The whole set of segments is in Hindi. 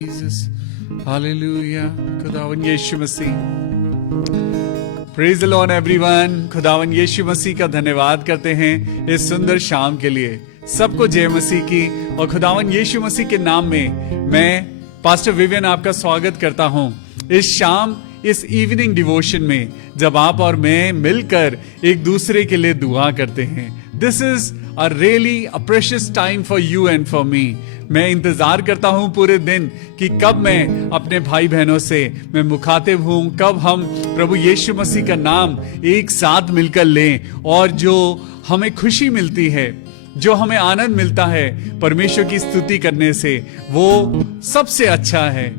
Jesus. Hallelujah. खुदावन यीशु मसीह. Praise the Lord everyone. खुदावन यीशु मसीह का धन्यवाद करते हैं इस सुंदर शाम के लिए. सबको जय मसीह की. और खुदावन यीशु मसीह के नाम में मैं पास्टर विवियन आपका स्वागत करता हूं इस शाम, इस इवनिंग डिवोशन में, जब आप और मैं मिलकर एक दूसरे के लिए दुआ करते हैं. This is a really a precious time for you and for me. मैं इंतजार करता हूं पूरे दिन कि कब मैं अपने भाई बहनों से मैं मुखातिब हूं, कब हम प्रभु यीशु मसीह का नाम एक साथ मिलकर लें. और जो हमें खुशी मिलती है, जो हमें आनंद मिलता है परमेश्वर की स्तुति करने से, वो सबसे अच्छा है.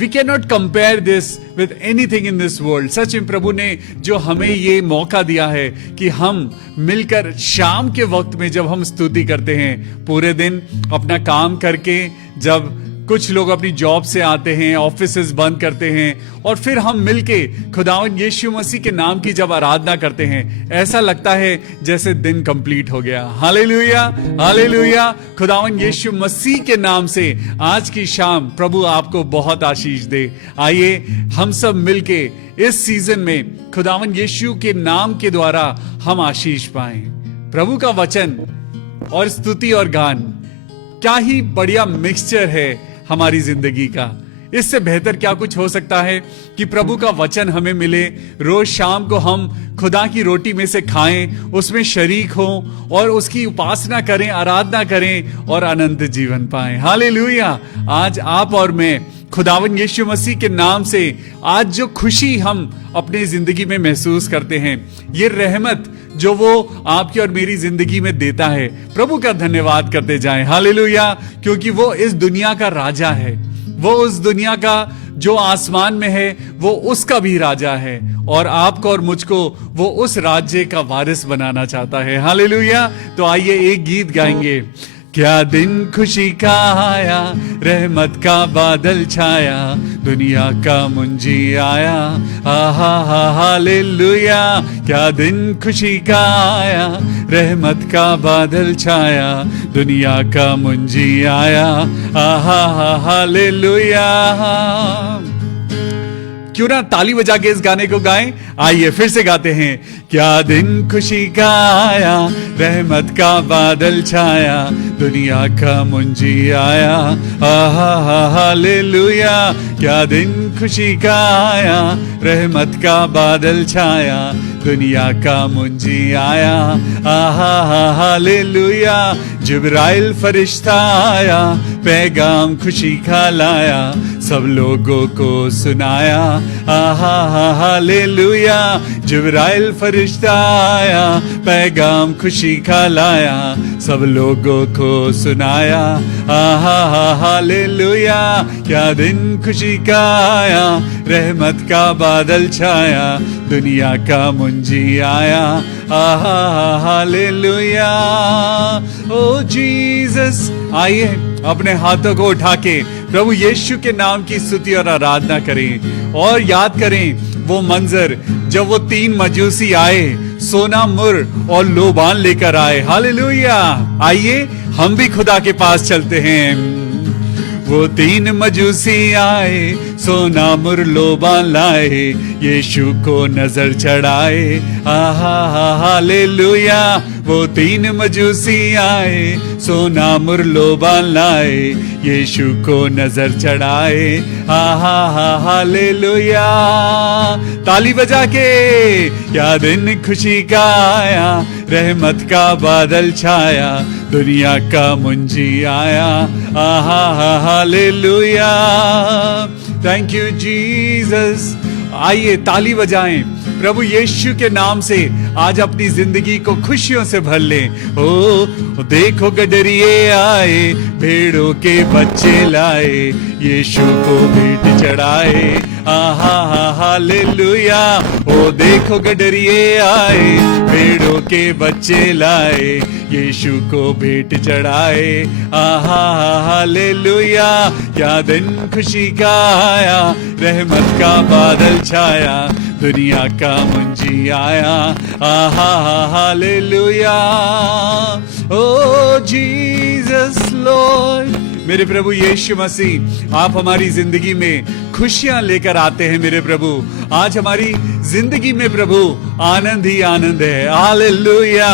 We cannot compare this with anything in this world. सच में प्रभु ने जो हमें ये मौका दिया है कि हम मिलकर शाम के वक्त में जब हम स्तुति करते हैं, पूरे दिन अपना काम करके जब कुछ लोग अपनी जॉब से आते हैं, ऑफिसेस बंद करते हैं, और फिर हम मिलके खुदावन यीशु मसीह के नाम की जब आराधना करते हैं, ऐसा लगता है जैसे दिन कंप्लीट हो गया. Hallelujah, hallelujah. खुदावन यीशु मसीह के नाम से आज की शाम प्रभु आपको बहुत आशीष दे. आइए हम सब मिलके इस सीजन में खुदावन यीशु के नाम के द्वारा हम आशीष पाएं. प्रभु का वचन और स्तुति और गान, क्या ही बढ़िया मिक्सचर है हमारी जिंदगी का. इससे बेहतर क्या कुछ हो सकता है कि प्रभु का वचन हमें मिले, रोज शाम को हम खुदा की रोटी में से खाएं, उसमें शरीक हों और उसकी उपासना करें, आराधना करें और अनंत जीवन पाएं. हालेलुया. आज आप और मैं खुदावन यीशु मसीह के नाम से आज जो खुशी हम अपनी जिंदगी में महसूस करते हैं, ये रहमत जो वो आपकी और मेरी जिंदगी में देता है, प्रभु का धन्यवाद करते जाएं. हालेलुया. क्योंकि वो इस दुनिया का राजा है, वो उस दुनिया का जो आसमान में है वो उसका भी राजा है, और आपको और मुझको वो उस राज्य का वारिस बनाना चाहता है. हालेलुया. तो आइए एक गीत गाएंगे. क्या दिन खुशी का आया, रहमत का बादल छाया, दुनिया का मुंजी आया. आहा हा हालेलुया. क्या दिन खुशी का आया, रहमत का बादल छाया, दुनिया का मुंजी आया. आहा हा हालेलुया. क्यों ना ताली बजा के इस गाने को गाएं. आइए फिर से गाते हैं. क्या दिन खुशी का आया, रहमत का बादल छाया, दुनिया का मुंजी आया. आहा हा हालेलुया. क्या दिन खुशी का आया, रहमत का बादल छाया, दुनिया का मुंजी आया. आहा हा हालेलुया. जिब्राइल फरिश्ता आया, पैगाम खुशी का लाया, सब लोगों को सुनाया. आहा हा हालेलुया. जिब्राइल फरिश्ता आया, पैगाम खुशी का लाया, सब लोगों को सुनाया. आहा हा हालेलुया. क्या दिन खुशी का आया, रहमत का बादल छाया, दुनिया का मुंजी आया. आहा हा हालेलुया. ओ जीसस. आइए अपने हाथों को उठा के प्रभु यीशु के नाम की स्तुति और आराधना करें, और याद करें वो मंजर जब वो 3 मजूसी आए, सोना, मुर और लोबान लेकर आए. हालेलुया. आइए हम भी खुदा के पास चलते हैं. वो 3 मजूसी आए, सोना, मुर, लोबान लाए, यीशु को नजर चढ़ाए. आहा हा हालेलुया. वो 3 मजूसी आए, सोना, मुर, लोबान लाए, यीशु को नजर चढ़ाए. आहा हा हालेलुया. ताली बजा के. क्या दिन खुशी का आया, रहमत का बादल छाया, दुनिया का मुंजी आया. आहा हा हालेलुया. Thank you Jesus. आइए ताली बजाएं, प्रभु यीशु के नाम से आज अपनी जिंदगी को खुशियों से भर लें. ओ देखो गडरिए आए, भेड़ों के बच्चे लाए, यीशु को भेंट चढ़ाए. आहा हा हालेलुया. ओ देखो गडरिए आए, भेड़ों के बच्चे लाए, यीशु को भेंट चढ़ाए. आहा हा हालेलुया. क्या दिन खुशी का आया, रहमत का बादल छाया, दुनिया का मुंजी आया. आहा हा हालेलुया. ओ जीसस लॉर्ड, मेरे प्रभु यीशु मसीह, आप हमारी जिंदगी में खुशियां लेकर आते हैं मेरे प्रभु। आज हमारी जिंदगी में प्रभु आनंद ही आनंद है। हालेलुया।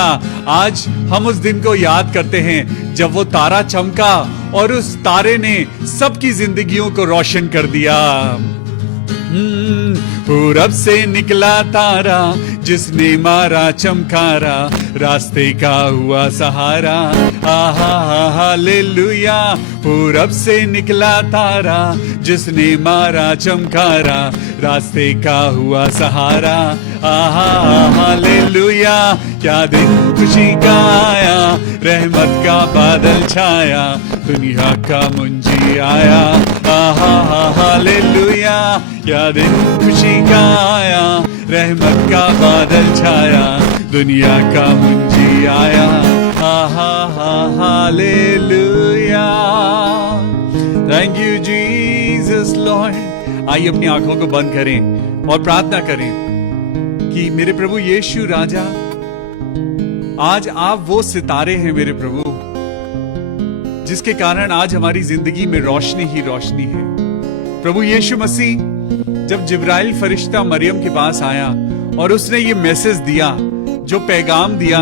आज हम उस दिन को याद करते हैं जब वो तारा चमका और उस तारे ने सबकी जिंदगियों को रोशन कर दिया। पूरब से निकला तारा, जिसने मारा चमकारा, रास्ते का हुआ सहारा। आहा हालेलुया। पूरब से निकला तारा, जिसने मारा चमकारा, रास्ते का हुआ सहारा। आहा हालेलुया। क्या दिन खुशी का आया, रहमत का बादल छाया, दुनिया का मुंजी आया। आहा हालेलुया। क्या दिन खुशी का आया, रहमत का बादल छाया, दुनिया का मुंजी आया। आहा hallelujah. Thank you Jesus Lord. आइए अपनी आंखों को बंद करें और प्रार्थना करें कि मेरे प्रभु यीशु राजा, आज आप वो सितारे हैं मेरे प्रभु, जिसके कारण आज हमारी जिंदगी में रोशनी ही रोशनी है। प्रभु यीशु मसीह, जब जिब्राइल फरिश्ता मरियम के पास आया और उसने ये मैसेज दिया, जो पैगाम दिया,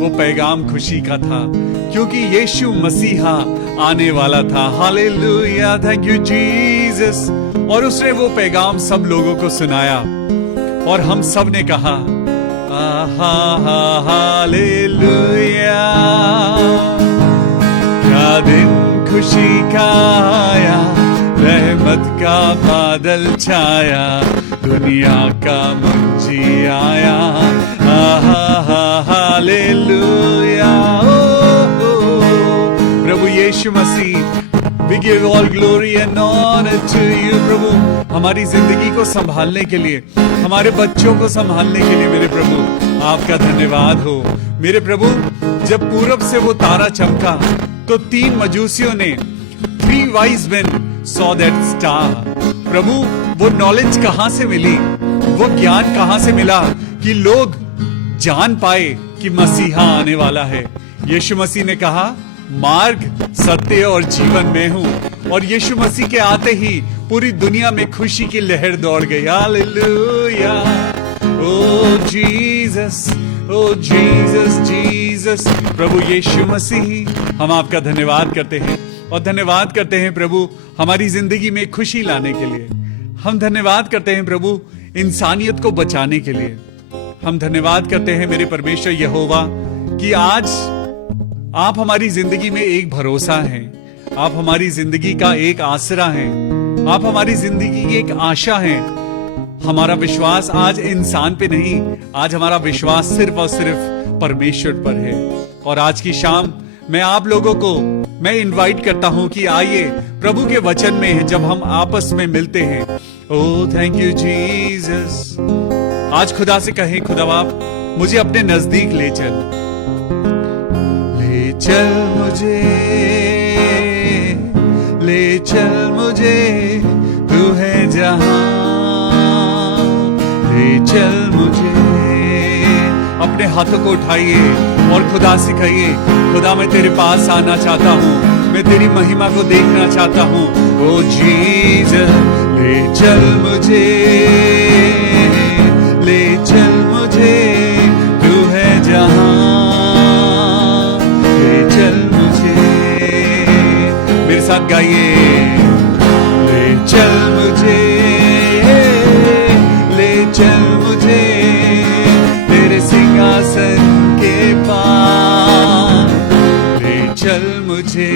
वो पैगाम खुशी का था, क्योंकि यीशु मसीहा आने वाला था। हालेलुया। Thank you Jesus. और उसने वो पैगाम सब लोगों को सुनाया और हम सब ने कहा आहा हालेलुया। क्या दिन खुशी का आया, रहमत का बादल छाया, दुनिया का मुंजी आया। आहा हालेलुया। प्रभु यीशु मसीह, we give all glory and honor to you प्रभु। हमारी जिंदगी को संभालने के लिए, हमारे बच्चों को संभालने के लिए मेरे प्रभु आपका धन्यवाद हो। मेरे प्रभु, जब पूरब से वो तारा चमका तो 3 मजूसियों ने, 3 wise men saw that star। प्रभु, वो नॉलेज कहां से मिली, वो ज्ञान कहां से मिला कि लोग जान पाए कि मसीहा आने वाला है। यीशु मसीह ने कहा, मार्ग, सत्य और जीवन में हूं। और यीशु मसीह के आते ही पूरी दुनिया में खुशी की लहर दौड़ गई। हालेलुया। ओ जीसस, ओ जीसस, जीसस। प्रभु यीशु मसीह, हम आपका धन्यवाद करते हैं और धन्यवाद करते हैं प्रभु हमारी जिंदगी में खुशी लाने के लिए। हम धन्यवाद करते हैं प्रभु इंसानियत को बचाने के लिए। हम धन्यवाद करते हैं मेरे परमेश्वर यहोवा कि आज आप हमारी जिंदगी में एक भरोसा हैं, आप हमारी जिंदगी का एक आसरा हैं, आप हमारी जिंदगी की एक आशा हैं। हमारा विश्वास आज इंसान पे नहीं, आज हमारा विश्वास सिर्फ और सिर्फ परमेश्वर पर है। और आज की शाम मैं आप लोगों को मैं इनवाइट करता हूं कि आइए प्रभु के वचन में जब हम आपस में मिलते हैं। Oh thank you Jesus. आज खुदा से कहें, खुदा बाप मुझे अपने नजदीक ले चल, ले चल मुझे, ले चल मुझे, तू है जहां, ले चल मुझे। अपने हाथों को उठाइए और खुदा से कहिए, खुदा मैं तेरे पास आना चाहता हूँ, मैं तेरी महिमा को देखना चाहता हूँ। ओ जीसस ले चल मुझे, ले चल मुझे, तू है जहां, ले चल मुझे। मेरे साथ गाइए, ले चल मुझे, ले चल मुझे, तेरे सिंहासन के पास, ले चल मुझे,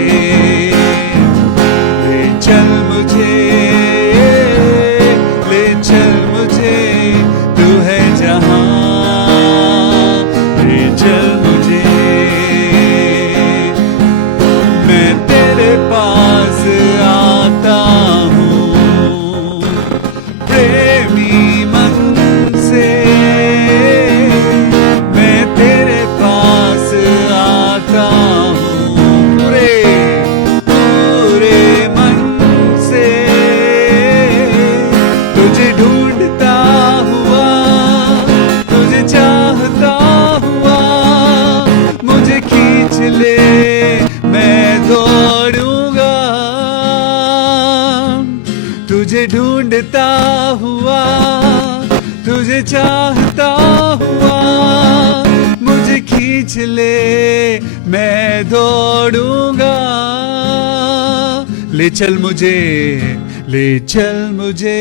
ले चल मुझे, ले चल मुझे, तू है जहां, ले चल मुझे। मैं तेरे पास आता हूँ, तुझे ढूंढता हुआ, तुझे चाहता हुआ, मुझे खींच ले, मैं दौड़ूंगा। ले चल मुझे, ले चल मुझे,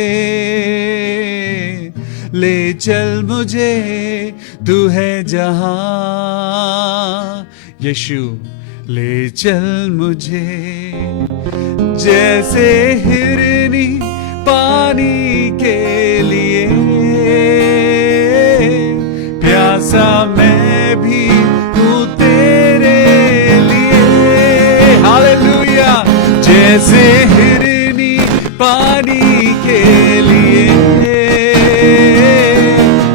ले चल मुझे, तू है जहां यीशु, ले चल मुझे। जैसे हिरनी पानी के लिए प्यासा मैं भी हूँ तेरे लिए। हालेलुया। जैसे हिरनी पानी के लिए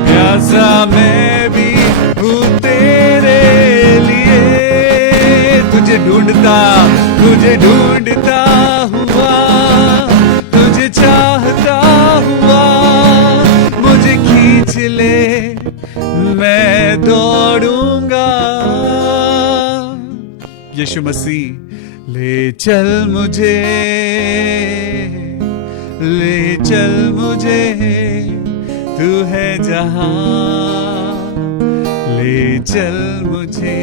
प्यासा मैं भी हूँ तेरे लिए। तुझे ढूंढता, तुझे ढूंढता हुआ, तुझे चाहता हुआ, मुझे खींच ले, मैं दौड़ूंगा। यीशु मसीह ले चल मुझे, ले चल मुझे, तू है जहां, ले चल मुझे।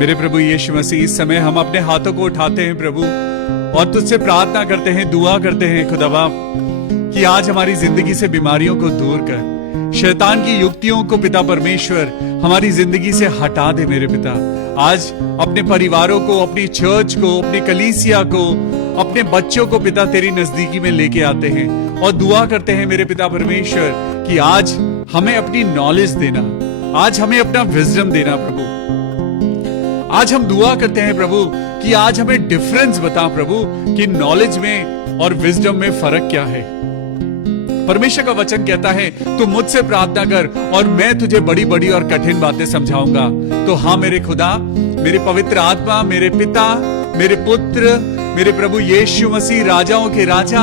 मेरे प्रभु यीशु मसीह, इस समय हम अपने हाथों को उठाते हैं प्रभु, और तुझसे प्रार्थना करते हैं, दुआ करते हैं खुदावा, कि आज हमारी जिंदगी से बीमारियों को दूर कर, शैतान की युक्तियों को पिता परमेश्वर हमारी जिंदगी से हटा दे। मेरे पिता, आज अपने परिवारों को, अपनी चर्च को, अपनी कलीसिया को, अपने बच्चों को पिता तेरी नजदीकी में लेके आते हैं और दुआ करते हैं मेरे पिता परमेश्वर, कि आज हमें अपनी नॉलेज देना, आज हमें अपना विजडम देना प्रभु। आज हम दुआ करते हैं प्रभु कि आज हमें डिफरेंस बता प्रभु, कि नॉलेज में और विजडम में फर्क क्या है। परमेश्वर का वचन कहता है, तू मुझसे प्रार्थना कर और मैं तुझे बड़ी बड़ी और कठिन बातें समझाऊंगा। तो हाँ मेरे खुदा, मेरे पवित्र आत्मा, मेरे पिता, मेरे पुत्र, मेरे प्रभु यीशु मसीह, राजाओं के राजा,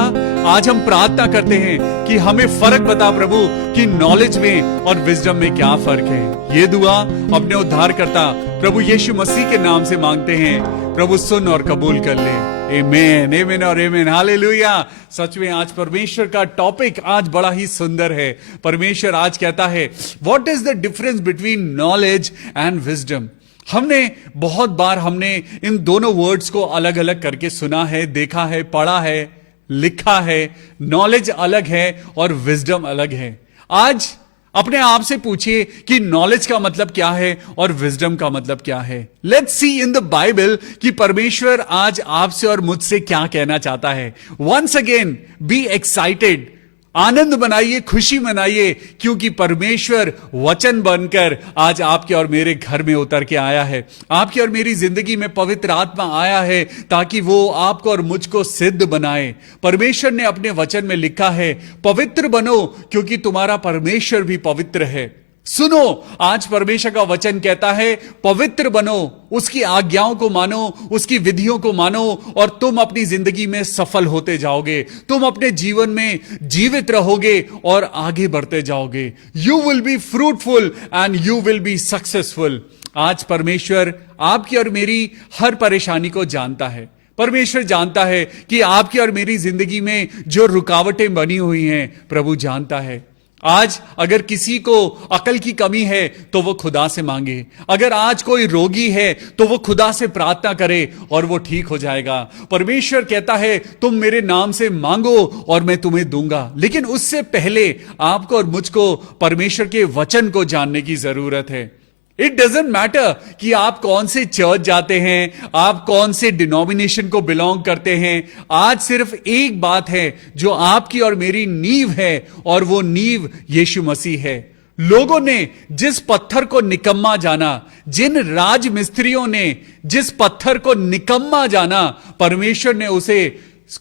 आज हम प्रार्थना करते हैं कि हमें फर्क बता प्रभु, कि नॉलेज में और विजडम में क्या फर्क है। ये दुआ अपने उद्धारकर्ता प्रभु यीशु मसीह के नाम से मांगते हैं। प्रभु सुन और कबूल कर ले। आमेन, आमेन और आमेन। हालेलुया। सच में आज परमेश्वर का टॉपिक आज बड़ा ही सुंदर है। परमेश्वर आज कहता है, what is the difference between knowledge and wisdom. हमने बहुत बार हमने इन दोनों वर्ड्स को अलग अलग करके सुना है, देखा है, पढ़ा है, लिखा है। नॉलेज अलग है और विजडम अलग है। आज अपने आप से पूछिए कि नॉलेज का मतलब क्या है और विजडम का मतलब क्या है। Let's see in the Bible कि परमेश्वर आज आपसे और मुझसे क्या कहना चाहता है। वंस अगेन बी एक्साइटेड, आनंद मनाइए, खुशी मनाइए, क्योंकि परमेश्वर वचन बनकर आज आपके और मेरे घर में उतर के आया है। आपकी और मेरी जिंदगी में पवित्र आत्मा आया है ताकि वो आपको और मुझको सिद्ध बनाए। परमेश्वर ने अपने वचन में लिखा है, पवित्र बनो क्योंकि तुम्हारा परमेश्वर भी पवित्र है। सुनो, आज परमेश्वर का वचन कहता है, पवित्र बनो, उसकी आज्ञाओं को मानो, उसकी विधियों को मानो, और तुम अपनी जिंदगी में सफल होते जाओगे। तुम अपने जीवन में जीवित रहोगे और आगे बढ़ते जाओगे। You will be fruitful and you will be successful. आज परमेश्वर आपकी और मेरी हर परेशानी को जानता है। परमेश्वर जानता है कि आपकी और मेरी जिंदगी में जो रुकावटें बनी हुई हैं, प्रभु जानता है। आज अगर किसी को अकल की कमी है तो वो खुदा से मांगे। अगर आज कोई रोगी है तो वो खुदा से प्रार्थना करे और वो ठीक हो जाएगा। परमेश्वर कहता है, तुम मेरे नाम से मांगो और मैं तुम्हें दूंगा। लेकिन उससे पहले आपको और मुझको परमेश्वर के वचन को जानने की जरूरत है। इट डजेंट मैटर कि आप कौन से चर्च जाते हैं, आप कौन से डिनोमिनेशन को बिलोंग करते हैं। आज सिर्फ एक बात है जो आपकी और मेरी नींव है, और वो नींव यीशु मसीह है। लोगों ने जिस पत्थर को निकम्मा जाना, जिन राज मिस्त्रियों ने जिस पत्थर को निकम्मा जाना, परमेश्वर ने उसे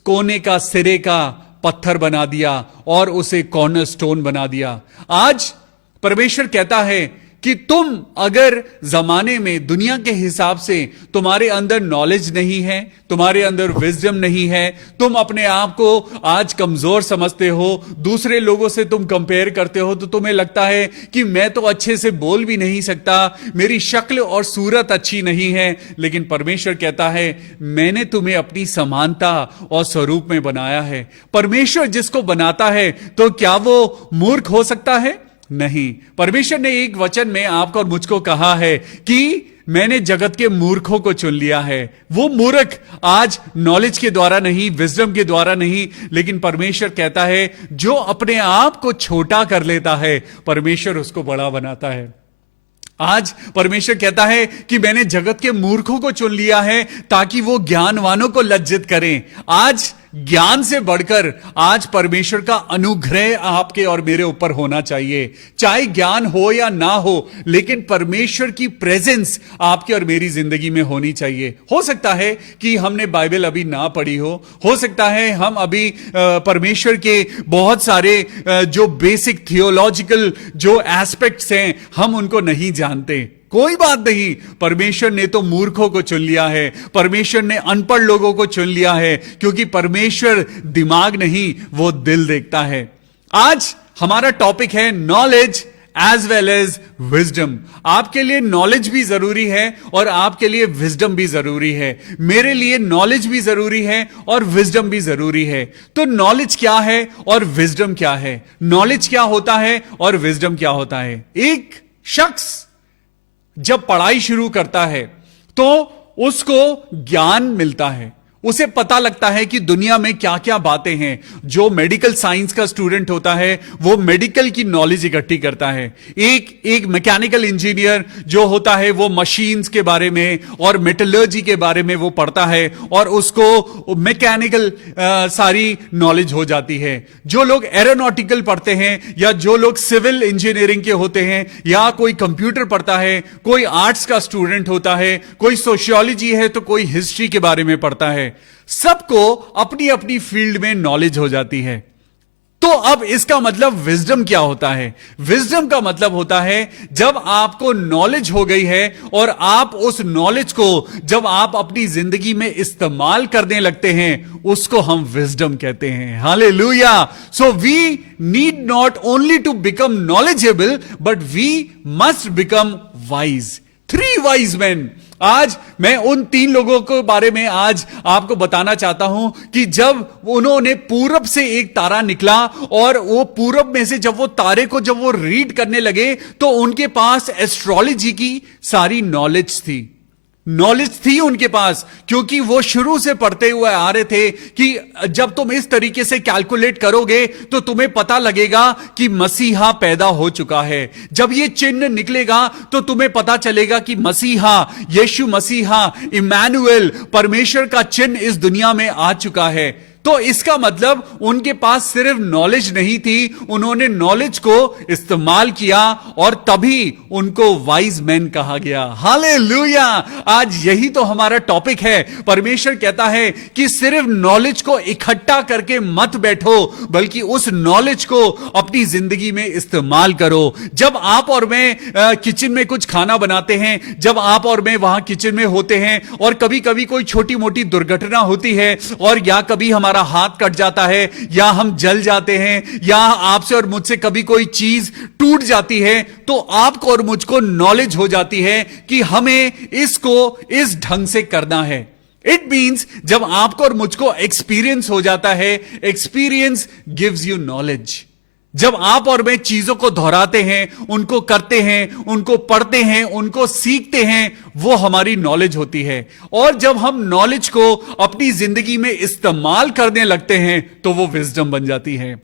कोने का, सिरे का पत्थर बना दिया और उसे कॉर्नरस्टोन बना दिया। आज परमेश्वर कहता है कि तुम अगर जमाने में दुनिया के हिसाब से तुम्हारे अंदर नॉलेज नहीं है, तुम्हारे अंदर विजडम नहीं है, तुम अपने आप को आज कमजोर समझते हो, दूसरे लोगों से तुम कंपेयर करते हो, तो तुम्हें लगता है कि मैं तो अच्छे से बोल भी नहीं सकता, मेरी शक्ल और सूरत अच्छी नहीं है। लेकिन परमेश्वर कहता है मैंने तुम्हें अपनी समानता और स्वरूप में बनाया है। परमेश्वर जिसको बनाता है तो क्या वो मूर्ख हो सकता है? नहीं। परमेश्वर ने एक वचन में आपको और मुझको कहा है कि मैंने जगत के मूर्खों को चुन लिया है। वो मूर्ख आज नॉलेज के द्वारा नहीं, विजडम के द्वारा नहीं, लेकिन परमेश्वर कहता है जो अपने आप को छोटा कर लेता है परमेश्वर उसको बड़ा बनाता है। आज परमेश्वर कहता है कि मैंने जगत के मूर्खों को चुन लिया है ताकि वो ज्ञानवानों को लज्जित करें। आज ज्ञान से बढ़कर आज परमेश्वर का अनुग्रह आपके और मेरे ऊपर होना चाहिए। चाहे ज्ञान हो या ना हो, लेकिन परमेश्वर की प्रेजेंस आपके और मेरी जिंदगी में होनी चाहिए। हो सकता है कि हमने बाइबल अभी ना पढ़ी हो सकता है हम अभी परमेश्वर के बहुत सारे जो बेसिक थियोलॉजिकल जो एस्पेक्ट्स हैं हम उनको नहीं जानते। कोई बात नहीं, परमेश्वर ने तो मूर्खों को चुन लिया है, परमेश्वर ने अनपढ़ लोगों को चुन लिया है, क्योंकि परमेश्वर दिमाग नहीं वो दिल देखता है। आज हमारा टॉपिक है knowledge as well as wisdom. आपके लिए नॉलेज भी जरूरी है और आपके लिए विजडम भी जरूरी है। मेरे लिए नॉलेज भी जरूरी है और विजडम भी जरूरी है। तो नॉलेज क्या है और विजडम क्या है? नॉलेज क्या होता है और विजडम क्या होता है? एक शख्स जब पढ़ाई शुरू करता है तो उसको ज्ञान मिलता है, उसे पता लगता है कि दुनिया में क्या क्या बातें हैं। जो मेडिकल साइंस का स्टूडेंट होता है वो मेडिकल की नॉलेज इकट्ठी करता है। एक मैकेनिकल इंजीनियर जो होता है वो मशीन्स के बारे में और मेटलर्जी के बारे में वो पढ़ता है और उसको मैकेनिकल सारी नॉलेज हो जाती है। जो लोग एरोनॉटिकल पढ़ते हैं या जो लोग सिविल इंजीनियरिंग के होते हैं या कोई कंप्यूटर पढ़ता है, कोई आर्ट्स का स्टूडेंट होता है, कोई सोशियोलॉजी है तो कोई हिस्ट्री के बारे में पढ़ता है, सबको अपनी अपनी फील्ड में नॉलेज हो जाती है। तो अब इसका मतलब विजडम क्या होता है? विजडम का मतलब होता है जब आपको नॉलेज हो गई है और आप उस नॉलेज को जब आप अपनी जिंदगी में इस्तेमाल करने लगते हैं, उसको हम विजडम कहते हैं। Hallelujah. So we need not only to become knowledgeable but we must become wise. 3 wise man. आज मैं उन 3 लोगों के बारे में आज आपको बताना चाहता हूं कि जब उन्होंने पूरब से एक तारा निकला और वो पूरब में से जब वो तारे को जब वो रीड करने लगे तो उनके पास एस्ट्रोलॉजी की सारी नॉलेज थी उनके पास, क्योंकि वो शुरू से पढ़ते हुए आ रहे थे कि जब तुम इस तरीके से कैलकुलेट करोगे तो तुम्हें पता लगेगा कि मसीहा पैदा हो चुका है। जब ये चिन्ह निकलेगा तो तुम्हें पता चलेगा कि मसीहा, यीशु मसीहा, इमैनुएल, परमेश्वर का चिन्ह इस दुनिया में आ चुका है। तो इसका मतलब उनके पास सिर्फ नॉलेज नहीं थी, उन्होंने नॉलेज को इस्तेमाल किया और तभी उनको वाइज मैन कहा गया। हालेलुया। आज यही तो हमारा टॉपिक है। परमेश्वर कहता है कि सिर्फ नॉलेज को इकट्ठा करके मत बैठो, बल्कि उस नॉलेज को अपनी जिंदगी में इस्तेमाल करो। जब आप और मैं किचन में कुछ खाना बनाते हैं, जब आप और मैं वहां किचन में होते हैं और कभी कभी कोई छोटी मोटी दुर्घटना होती है और या कभी हमारा हाथ कट जाता है या हम जल जाते हैं या आपसे और मुझसे कभी कोई चीज टूट जाती है, तो आपको और मुझको नॉलेज हो जाती है कि हमें इसको इस ढंग से करना है। इट मींस जब आपको और मुझको एक्सपीरियंस हो जाता है, एक्सपीरियंस गिव्स यू नॉलेज। जब आप और मैं चीजों को दोहराते हैं, उनको करते हैं, उनको पढ़ते हैं, उनको सीखते हैं, वो हमारी नॉलेज होती है। और जब हम नॉलेज को अपनी जिंदगी में इस्तेमाल करने लगते हैं तो वो विजडम बन जाती है।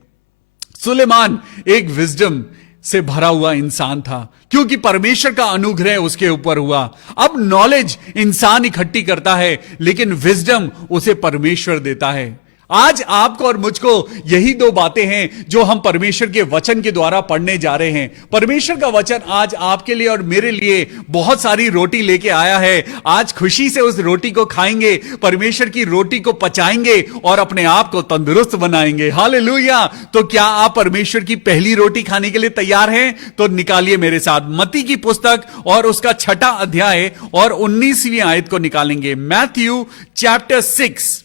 सुलेमान एक विजडम से भरा हुआ इंसान था, क्योंकि परमेश्वर का अनुग्रह उसके ऊपर हुआ। अब नॉलेज इंसान इकट्ठी करता है, लेकिन विजडम उसे परमेश्वर देता है। आज आपको और मुझको यही दो बातें हैं जो हम परमेश्वर के वचन के द्वारा पढ़ने जा रहे हैं। परमेश्वर का वचन आज आपके लिए और मेरे लिए बहुत सारी रोटी लेके आया है। आज खुशी से उस रोटी को खाएंगे, परमेश्वर की रोटी को पचाएंगे और अपने आप को तंदुरुस्त बनाएंगे। हालेलुया। तो क्या आप परमेश्वर की पहली रोटी खाने के लिए तैयार हैं? तो निकालिए मेरे साथ मत्ती की पुस्तक और उसका 6वां अध्याय और 19वीं आयत को निकालेंगे। Matthew chapter 6।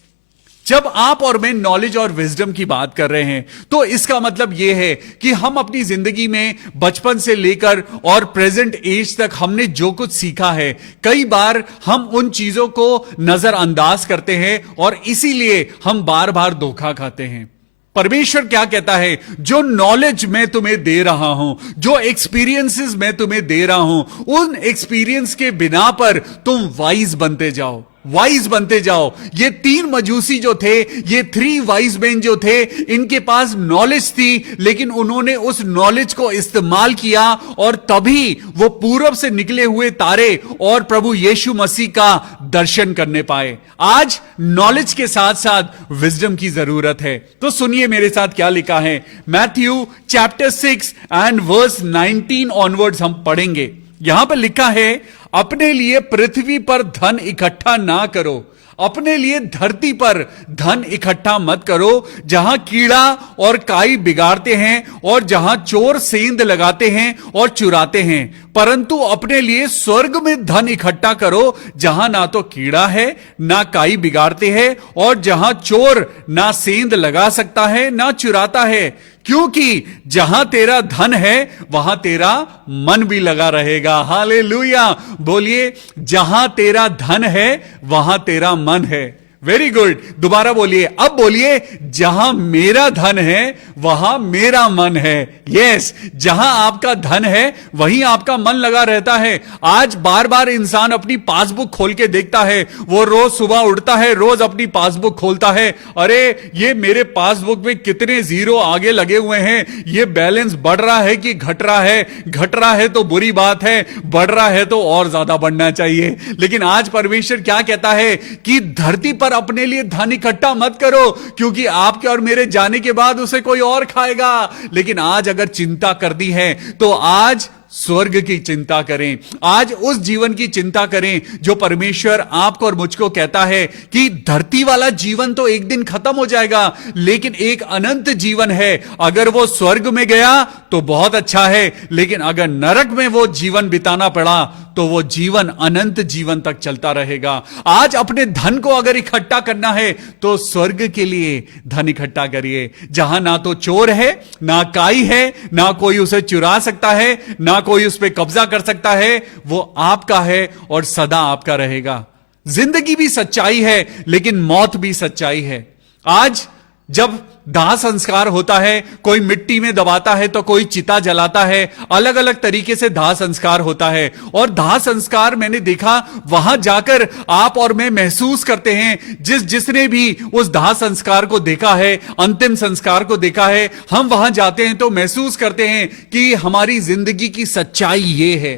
जब आप और मैं नॉलेज और विजडम की बात कर रहे हैं तो इसका मतलब यह है कि हम अपनी जिंदगी में बचपन से लेकर और प्रेजेंट एज तक हमने जो कुछ सीखा है, कई बार हम उन चीजों को नजरअंदाज करते हैं और इसीलिए हम बार बार धोखा खाते हैं। परमेश्वर क्या कहता है? जो नॉलेज मैं तुम्हें दे रहा हूं, जो एक्सपीरियंसेस मैं तुम्हें दे रहा हूं, उन एक्सपीरियंस के बिना पर तुम वाइज बनते जाओ, वाइज बनते जाओ। ये 3 मजूसी जो थे, ये 3 वाइज मैन जो थे, इनके पास नॉलेज थी, लेकिन उन्होंने उस नॉलेज को इस्तेमाल किया और तभी वो पूरब से निकले हुए तारे और प्रभु यीशु मसीह का दर्शन करने पाए। आज नॉलेज के साथ साथ विजडम की जरूरत है। तो सुनिए मेरे साथ क्या लिखा है। Matthew chapter 6 and verse 19 onwards हम पढ़ेंगे। यहां पर लिखा है, अपने लिए पृथ्वी पर धन इकट्ठा ना करो, अपने लिए धरती पर धन इकट्ठा मत करो, जहां कीड़ा और काई बिगाड़ते हैं और जहां चोर सेंध लगाते हैं और चुराते हैं, परंतु अपने लिए स्वर्ग में धन इकट्ठा करो, जहां ना तो कीड़ा है ना काई बिगाड़ते हैं और जहां चोर ना सेंध लगा सकता है ना चुराता है, क्योंकि जहां तेरा धन है वहां तेरा मन भी लगा रहेगा। हालेलुया। बोलिए, जहां तेरा धन है वहां तेरा मन है। Very good. दोबारा बोलिए, अब बोलिए, जहां मेरा धन है वहां मेरा मन है। यस, जहां आपका धन है वहीं आपका मन लगा रहता है। आज बार बार इंसान अपनी पासबुक खोल के देखता है, वो रोज सुबह उठता है, रोज अपनी पासबुक खोलता है, अरे ये मेरे पासबुक में कितने जीरो आगे लगे हुए हैं, ये बैलेंस बढ़ रहा है कि घट रहा है? घट रहा है तो बुरी बात है, बढ़ रहा है तो और ज्यादा बढ़ना चाहिए। लेकिन आज परमेश्वर क्या कहता है कि धरती पर अपने लिए धन इकट्ठा मत करो, क्योंकि आपके और मेरे जाने के बाद उसे कोई और खाएगा। लेकिन आज अगर चिंता कर दी है तो आज स्वर्ग की चिंता करें, आज उस जीवन की चिंता करें जो परमेश्वर आपको और मुझको कहता है कि धरती वाला जीवन तो एक दिन खत्म हो जाएगा, लेकिन एक अनंत जीवन है। अगर वो स्वर्ग में गया तो बहुत अच्छा है, लेकिन अगर नरक में वो जीवन बिताना पड़ा तो वो जीवन अनंत जीवन तक चलता रहेगा। आज अपने धन को अगर इकट्ठा करना है तो स्वर्ग के लिए धन इकट्ठा करिए, जहां ना तो चोर है, ना काई है, ना कोई उसे चुरा सकता है, ना कोई उस पर कब्जा कर सकता है। वो आपका है और सदा आपका रहेगा। जिंदगी भी सच्चाई है, लेकिन मौत भी सच्चाई है। आज जब दाह संस्कार होता है, कोई मिट्टी में दबाता है तो कोई चिता जलाता है, अलग अलग तरीके से दाह संस्कार होता है। और दाह संस्कार मैंने देखा, वहां जाकर आप और मैं महसूस करते हैं, जिसने भी उस दाह संस्कार को देखा है, अंतिम संस्कार को देखा है, हम वहां जाते हैं तो महसूस करते हैं कि हमारी जिंदगी की सच्चाई ये है।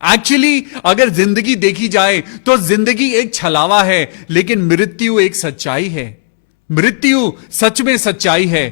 एक्चुअली अगर जिंदगी देखी जाए तो जिंदगी एक छलावा है, लेकिन मृत्यु एक सच्चाई है। मृत्यु सच में सच्चाई है,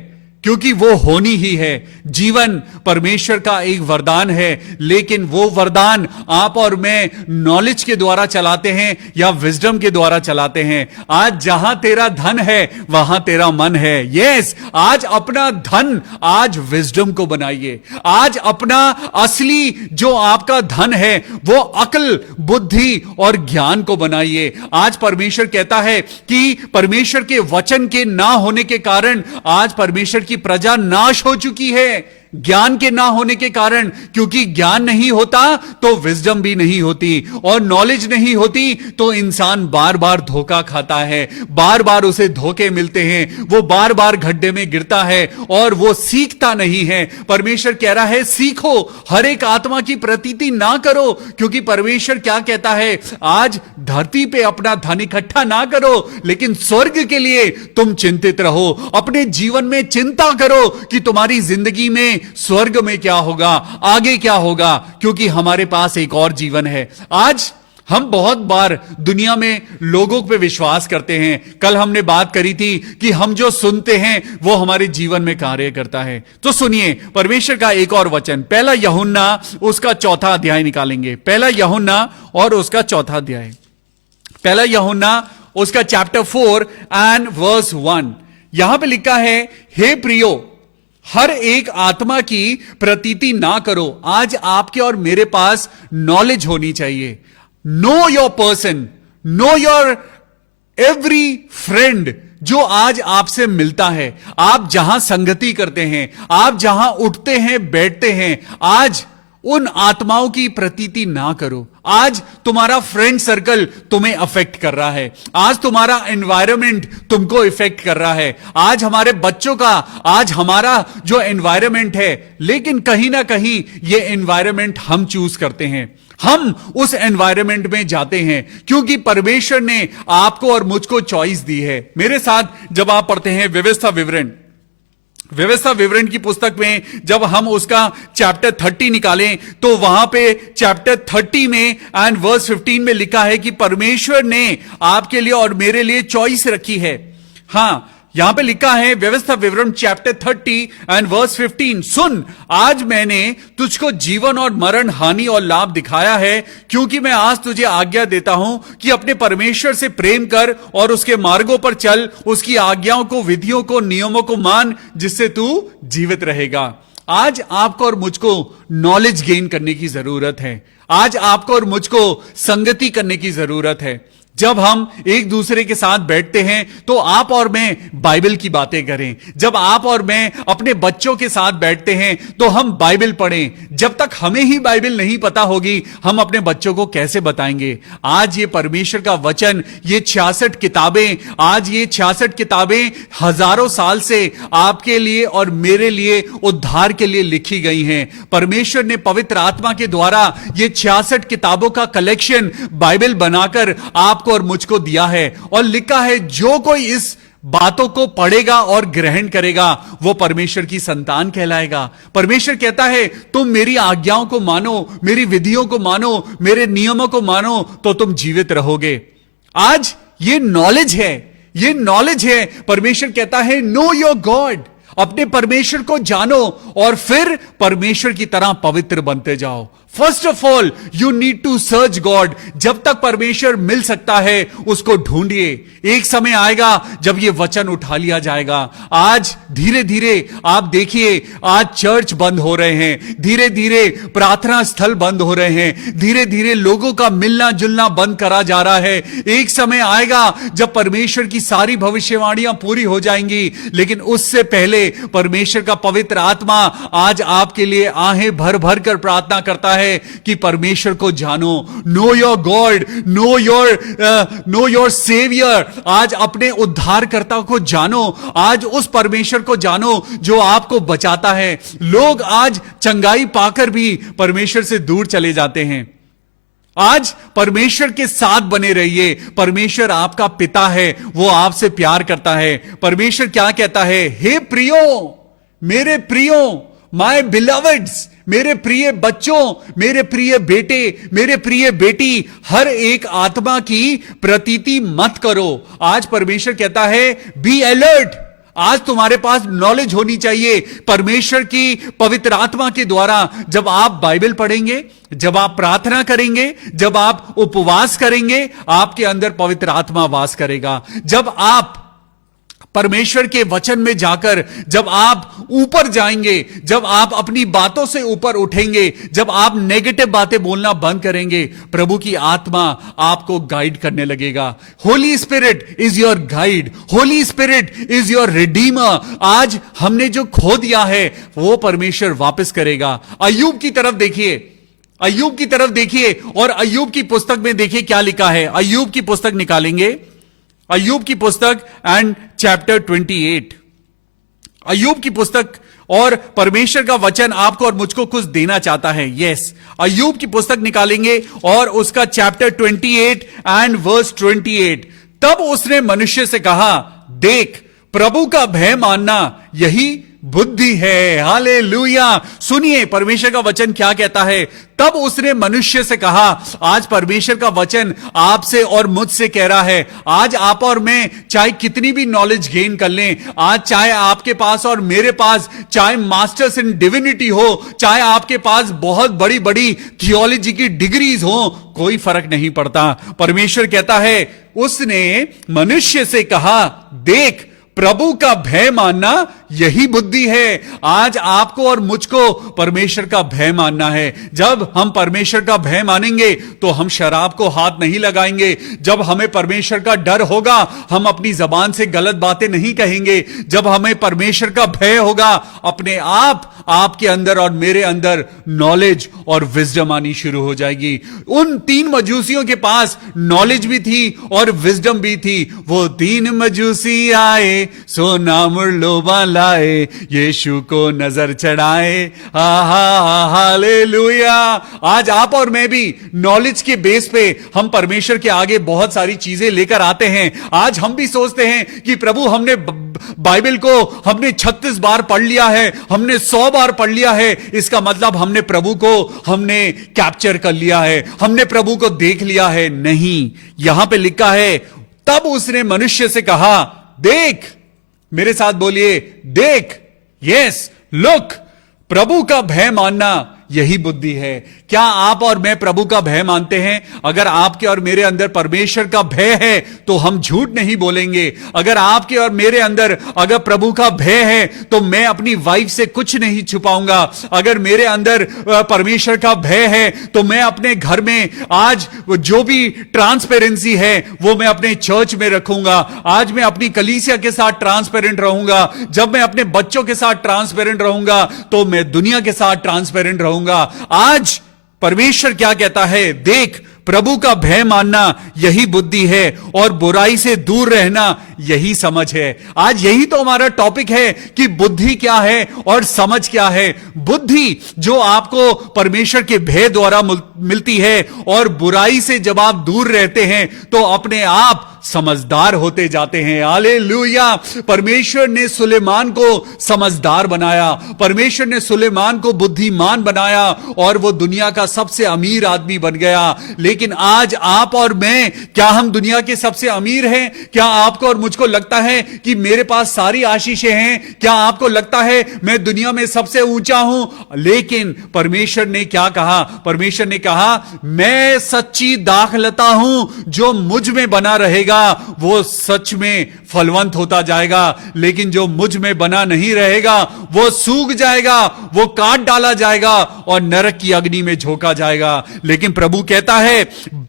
क्योंकि वो होनी ही है। जीवन परमेश्वर का एक वरदान है, लेकिन वो वरदान आप और मैं नॉलेज के द्वारा चलाते हैं या विजडम के द्वारा चलाते हैं। आज जहां तेरा धन है वहां तेरा मन है। यस, आज अपना धन, आज विजडम को बनाइए। आज अपना असली जो आपका धन है वो अक्ल, बुद्धि और ज्ञान को बनाइए। आज परमेश्वर कहता है कि परमेश्वर के वचन के ना होने के कारण आज परमेश्वर की प्रजा नाश हो चुकी है। ज्ञान के ना होने के कारण, क्योंकि ज्ञान नहीं होता तो विजडम भी नहीं होती, और नॉलेज नहीं होती तो इंसान बार बार धोखा खाता है, बार बार उसे धोखे मिलते हैं, वो बार बार गड्ढे में गिरता है और वो सीखता नहीं है। परमेश्वर कह रहा है, सीखो, हर एक आत्मा की प्रतीति ना करो, क्योंकि परमेश्वर क्या कहता है, आज धरती पे अपना धन इकट्ठा ना करो, लेकिन स्वर्ग के लिए तुम चिंतित रहो। अपने जीवन में चिंता करो कि तुम्हारी जिंदगी में स्वर्ग में क्या होगा, आगे क्या होगा, क्योंकि हमारे पास एक और जीवन है। आज हम बहुत बार दुनिया में लोगों पे विश्वास करते हैं। कल हमने बात करी थी कि हम जो सुनते हैं वो हमारे जीवन में कार्य करता है। तो सुनिए परमेश्वर का एक और वचन, पहला यूहन्ना उसका 4 अध्याय निकालेंगे। पहला यूहन्ना और उसका 4 अध्याय, पहला यूहन्ना उसका चैप्टर 4 एंड वर्स 1। यहां पे लिखा है, हे प्रियो, हर एक आत्मा की प्रतीति ना करो। आज आपके और मेरे पास नॉलेज होनी चाहिए। Know your person, know your every friend जो आज आपसे मिलता है, आप जहां संगति करते हैं, आप जहां उठते हैं बैठते हैं, आज उन आत्माओं की प्रतीति ना करो। आज तुम्हारा फ्रेंड सर्कल तुम्हें अफेक्ट कर रहा है, आज तुम्हारा एनवायरनमेंट तुमको इफेक्ट कर रहा है, आज हमारे बच्चों का, आज हमारा जो एनवायरनमेंट है, लेकिन कहीं ना कहीं ये एनवायरनमेंट हम चूज करते हैं, हम उस एनवायरनमेंट में जाते हैं क्योंकि परमेश्वर ने आपको और मुझको चॉइस दी है। मेरे साथ जब आप पढ़ते हैं व्यवस्था विवरण की पुस्तक में, जब हम उसका चैप्टर 30 निकालें तो वहां पे चैप्टर 30 में एंड वर्स 15 में लिखा है कि परमेश्वर ने आपके लिए और मेरे लिए चॉइस रखी है। हां, यहां पे लिखा है व्यवस्था विवरण चैप्टर 30 एंड वर्स 15, सुन, आज मैंने तुझको जीवन और मरण, हानि और लाभ दिखाया है, क्योंकि मैं आज तुझे आज्ञा देता हूं कि अपने परमेश्वर से प्रेम कर और उसके मार्गों पर चल, उसकी आज्ञाओं को, विधियों को, नियमों को मान, जिससे तू जीवित रहेगा। आज आपको और मुझको नॉलेज गेन करने की जरूरत है। आज आपको और मुझको संगति करने की जरूरत है। जब हम एक दूसरे के साथ बैठते हैं तो आप और मैं बाइबल की बातें करें। जब आप और मैं अपने बच्चों के साथ बैठते हैं तो हम बाइबल पढ़ें। जब तक हमें ही बाइबल नहीं पता होगी, हम अपने बच्चों को कैसे बताएंगे? आज ये परमेश्वर का वचन, ये 66 किताबें, आज ये 66 किताबें हजारों साल से आपके लिए और मेरे लिए उद्धार के लिए लिखी गई हैं। परमेश्वर ने पवित्र आत्मा के द्वारा ये 66 किताबों का कलेक्शन बाइबल बनाकर आप और मुझको दिया है और लिखा है, जो कोई इस बातों को पढ़ेगा और ग्रहण करेगा वो परमेश्वर की संतान कहलाएगा। परमेश्वर कहता है, तुम मेरी आज्ञाओं को मानो, मेरी विधियों को मानो, मेरे नियमों को मानो, तो तुम जीवित रहोगे। आज ये नॉलेज है, ये नॉलेज है। परमेश्वर कहता है, नो योर गॉड, अपने परमेश्वर को जानो और फिर परमेश्वर की तरह पवित्र बनते जाओ। First of all you need to search God. जब तक परमेश्वर मिल सकता है उसको ढूंढिए। एक समय आएगा जब ये वचन उठा लिया जाएगा। आज धीरे धीरे आप देखिए, आज चर्च बंद हो रहे हैं, धीरे धीरे प्रार्थना स्थल बंद हो रहे हैं, धीरे धीरे लोगों का मिलना जुलना बंद करा जा रहा है। एक समय आएगा जब परमेश्वर की सारी भविष्यवाणियां पूरी हो जाएंगी, लेकिन उससे पहले परमेश्वर का पवित्र आत्मा आज आपके लिए आहें भर भर कर प्रार्थना करता है कि परमेश्वर को जानो। Know your God, know your saviour. आज अपने उद्धारकर्ता को जानो, आज उस परमेश्वर को जानो जो आपको बचाता है। लोग आज चंगाई पाकर भी परमेश्वर से दूर चले जाते हैं। आज परमेश्वर के साथ बने रहिए। परमेश्वर आपका पिता है, वो आपसे प्यार करता है। परमेश्वर क्या कहता है? हे प्रियो, मेरे प्रियो, माय बिलवड्स, मेरे प्रिय बच्चों, मेरे प्रिय बेटे, मेरे प्रिय बेटी, हर एक आत्मा की प्रतीति मत करो। आज परमेश्वर कहता है, बी अलर्ट। आज तुम्हारे पास नॉलेज होनी चाहिए परमेश्वर की पवित्र आत्मा के द्वारा। जब आप बाइबल पढ़ेंगे, जब आप प्रार्थना करेंगे, जब आप उपवास करेंगे, आपके अंदर पवित्र आत्मा वास करेगा। जब आप परमेश्वर के वचन में जाकर, जब आप ऊपर जाएंगे, जब आप अपनी बातों से ऊपर उठेंगे, जब आप नेगेटिव बातें बोलना बंद करेंगे, प्रभु की आत्मा आपको गाइड करने लगेगा। Holi spirit is your guide, Holi spirit is your Redeemer. आज हमने जो खो दिया है वो परमेश्वर वापस करेगा। अय्यूब की तरफ देखिए, अय्यूब की तरफ देखिए और अय्यूब की पुस्तक में देखिए क्या लिखा है। अय्यूब की पुस्तक निकालेंगे, अय्यूब की पुस्तक एंड चैप्टर 28। अय्यूब की पुस्तक, और परमेश्वर का वचन आपको और मुझको कुछ देना चाहता है। यस, अय्यूब की पुस्तक निकालेंगे और उसका चैप्टर 28 एंड वर्स 28। तब उसने मनुष्य से कहा, देख, प्रभु का भय मानना यही बुद्धि है। हालेलुया। सुनिए परमेश्वर का वचन क्या कहता है। तब उसने मनुष्य से कहा, आज परमेश्वर का वचन आपसे और मुझसे कह रहा है, आज आप और मैं चाहे कितनी भी नॉलेज गेन कर लें, आज चाहे आपके पास और मेरे पास चाहे मास्टर्स इन डिविनिटी हो, चाहे आपके पास बहुत बड़ी बड़ी थियोलॉजी की डिग्रीज हो, कोई फर्क नहीं पड़ता। परमेश्वर कहता है, उसने मनुष्य से कहा, देख प्रभु का भय मानना यही बुद्धि है। आज आपको और मुझको परमेश्वर का भय मानना है। जब हम परमेश्वर का भय मानेंगे तो हम शराब को हाथ नहीं लगाएंगे। जब हमें परमेश्वर का डर होगा, हम अपनी जबान से गलत बातें नहीं कहेंगे। जब हमें परमेश्वर का भय होगा, अपने आप आपके अंदर और मेरे अंदर नॉलेज और विजडम आनी शुरू हो जाएगी। उन 3 मजूसियों के पास नॉलेज भी थी और विजडम भी थी। वो 3 मजूसी आए, सोना मुरलोबा लाए, यीशु को नजर चढ़ाए। हालेलुया। आज आप और मैं भी नॉलेज के बेस पे हम परमेश्वर के आगे बहुत सारी चीजें लेकर आते हैं। आज हम भी सोचते हैं कि प्रभु हमने बाइबल को हमने 36 बार पढ़ लिया है, हमने 100 बार पढ़ लिया है, इसका मतलब हमने प्रभु को हमने कैप्चर कर लिया है, हमने प्रभु को देख लिया है। नहीं, यहां पे लिखा है, तब उसने मनुष्य से कहा, देख। मेरे साथ बोलिए, देख। Yes, look. प्रभु का भय मानना यही बुद्धि है। क्या आप और मैं प्रभु का भय मानते हैं? अगर आपके और मेरे अंदर परमेश्वर का भय है तो हम झूठ नहीं बोलेंगे। अगर आपके और मेरे अंदर अगर प्रभु का भय है तो मैं अपनी वाइफ से कुछ नहीं छुपाऊंगा। अगर मेरे अंदर परमेश्वर का भय है तो मैं अपने घर में आज जो भी ट्रांसपेरेंसी है वो मैं अपने चर्च में रखूंगा। आज मैं अपनी कलीसिया के साथ ट्रांसपेरेंट रहूंगा। जब मैं अपने बच्चों के साथ ट्रांसपेरेंट रहूंगा तो मैं दुनिया के साथ ट्रांसपेरेंट रहूंगा। आज परमेश्वर क्या कहता है? देख, प्रभु का भय मानना यही बुद्धि है और बुराई से दूर रहना यही समझ है। आज यही तो हमारा टॉपिक है कि बुद्धि क्या है और समझ क्या है। बुद्धि जो आपको परमेश्वर के भय द्वारा मिलती है और बुराई से जब आप दूर रहते हैं तो अपने आप समझदार होते जाते हैं। हालेलुया। परमेश्वर ने सुलेमान को समझदार बनाया, परमेश्वर ने सुलेमान को बुद्धिमान बनाया और वो दुनिया का सबसे अमीर आदमी बन गया। लेकिन आज आप और मैं, क्या हम दुनिया के सबसे अमीर हैं? क्या आपको और मुझको लगता है कि मेरे पास सारी आशीषें हैं? क्या आपको लगता है मैं दुनिया में सबसे ऊंचा हूं? लेकिन परमेश्वर ने क्या कहा? परमेश्वर ने कहा, मैं सच्ची दाखलता हूं, जो मुझ में बना रहेगा वो सच में फलवंत होता जाएगा, लेकिन जो मुझ में बना नहीं रहेगा वो सूख जाएगा, वो काट डाला जाएगा और नरक की अग्नि में झोंका जाएगा। लेकिन प्रभु कहता है,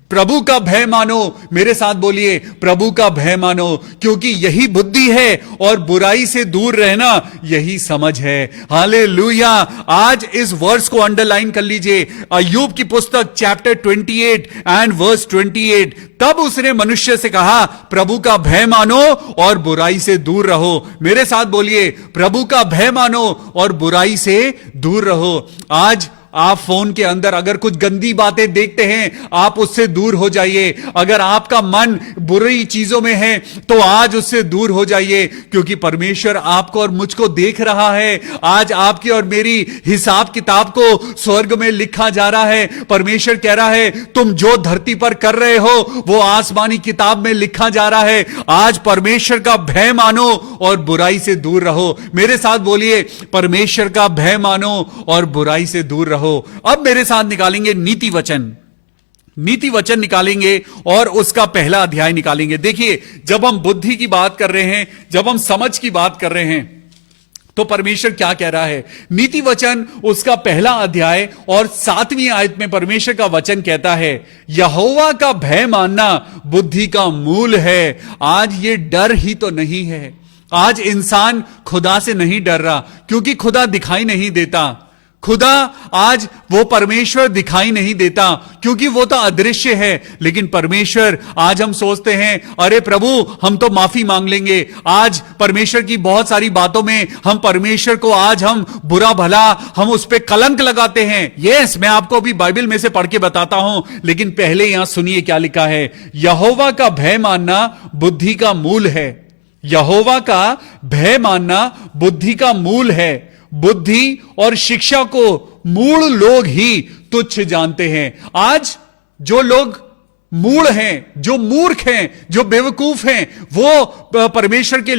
प्रभु का भय मानो। मेरे साथ बोलिए, प्रभु का भय मानो, क्योंकि यही बुद्धि है और बुराई से दूर रहना यही समझ है। हालेलुया। आज इस वर्स को अंडरलाइन कर लीजिए। अय्यूब की पुस्तक चैप्टर 28 एंड वर्स 28। तब उसने मनुष्य से कहा, प्रभु का भय मानो और बुराई से दूर रहो। मेरे साथ बोलिए, प्रभु का भय मानो और बुराई से दूर रहो। आज आप फोन के अंदर अगर कुछ गंदी बातें देखते हैं, आप उससे दूर हो जाइए। अगर आपका मन बुरी चीजों में है तो आज उससे दूर हो जाइए, क्योंकि परमेश्वर आपको और मुझको देख रहा है। आज आपकी और मेरी हिसाब किताब को स्वर्ग में लिखा जा रहा है। परमेश्वर कह रहा है, तुम जो धरती पर कर रहे हो वो आसमानी किताब में लिखा जा रहा है। आज परमेश्वर का भय मानो और बुराई से दूर रहो। मेरे साथ बोलिए, परमेश्वर का भय मानो और बुराई से दूर रहो। अब मेरे साथ निकालेंगे नीति वचन। नीति वचन निकालेंगे और उसका पहला अध्याय निकालेंगे। देखिए, जब हम बुद्धि की बात कर रहे हैं, जब हम समझ की बात कर रहे हैं, तो परमेश्वर क्या कह रहा है? नीति वचन उसका पहला अध्याय और 7वीं आयत में परमेश्वर का वचन कहता है, यहोवा का भय मानना बुद्धि का मूल है। आज ये डर ही तो नहीं है। आज इंसान खुदा से नहीं डर रहा, क्योंकि खुदा दिखाई नहीं देता। खुदा आज वो परमेश्वर दिखाई नहीं देता, क्योंकि वो तो अदृश्य है। लेकिन परमेश्वर, आज हम सोचते हैं, अरे प्रभु हम तो माफी मांग लेंगे। आज परमेश्वर की बहुत सारी बातों में हम परमेश्वर को आज हम बुरा भला हम उस पर कलंक लगाते हैं। यस, मैं आपको अभी बाइबल में से पढ़ के बताता हूं, लेकिन पहले यहां सुनिए क्या लिखा है। यहोवा का भय मानना बुद्धि का मूल है। यहोवा का भय मानना बुद्धि का मूल है। बुद्धि और शिक्षा को मूढ़ लोग ही तुच्छ जानते हैं। आज जो लोग मूढ़ हैं, जो मूर्ख हैं, जो बेवकूफ हैं, वो परमेश्वर के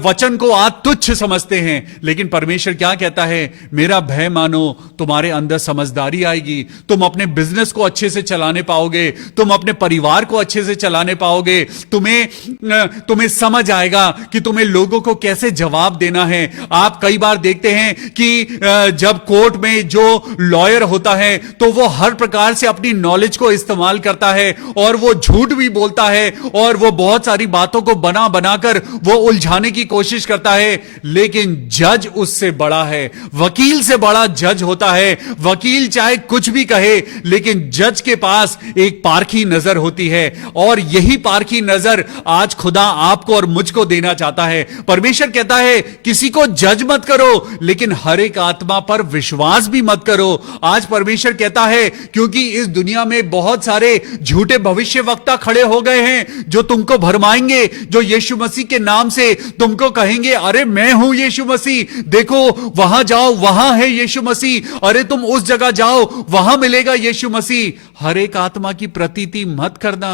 वचन को आज तुच्छ समझते हैं। लेकिन परमेश्वर क्या कहता है? मेरा भय मानो, तुम्हारे अंदर समझदारी आएगी, तुम अपने बिजनेस को अच्छे से चलाने पाओगे, तुम अपने परिवार को अच्छे से चलाने पाओगे, तुम्हें समझ आएगा कि तुम्हें लोगों को कैसे जवाब देना है। आप कई बार देखते हैं कि जब कोर्ट में जो लॉयर होता है तो वो हर प्रकार से अपनी नॉलेज को इस्तेमाल करता है और वो झूठ भी बोलता है और वो बहुत सारी बातों को बना बनाकर वो उलझाने की कोशिश करता है। लेकिन जज उससे बड़ा है, वकील से बड़ा जज होता है। वकील चाहे कुछ भी कहे, लेकिन जज के पास एक पारखी नजर होती है और यही पारखी नजर आज खुदा आपको और मुझको देना चाहता है। परमेश्वर कहता है किसी को जज मत करो, लेकिन हर एक आत्मा पर विश्वास भी मत करो। आज परमेश्वर कहता है क्योंकि इस दुनिया में बहुत सारे झूठे भविष्य वक्ता खड़े हो गए हैं जो तुमको भरमाएंगे, जो यीशु मसीह के नाम से तुमको कहेंगे अरे मैं हूं यीशु मसीह, देखो वहां जाओ वहां है यीशु मसीह, अरे तुम उस जगह जाओ वहां मिलेगा यीशु मसीह। हर एक आत्मा की प्रतीति मत करना।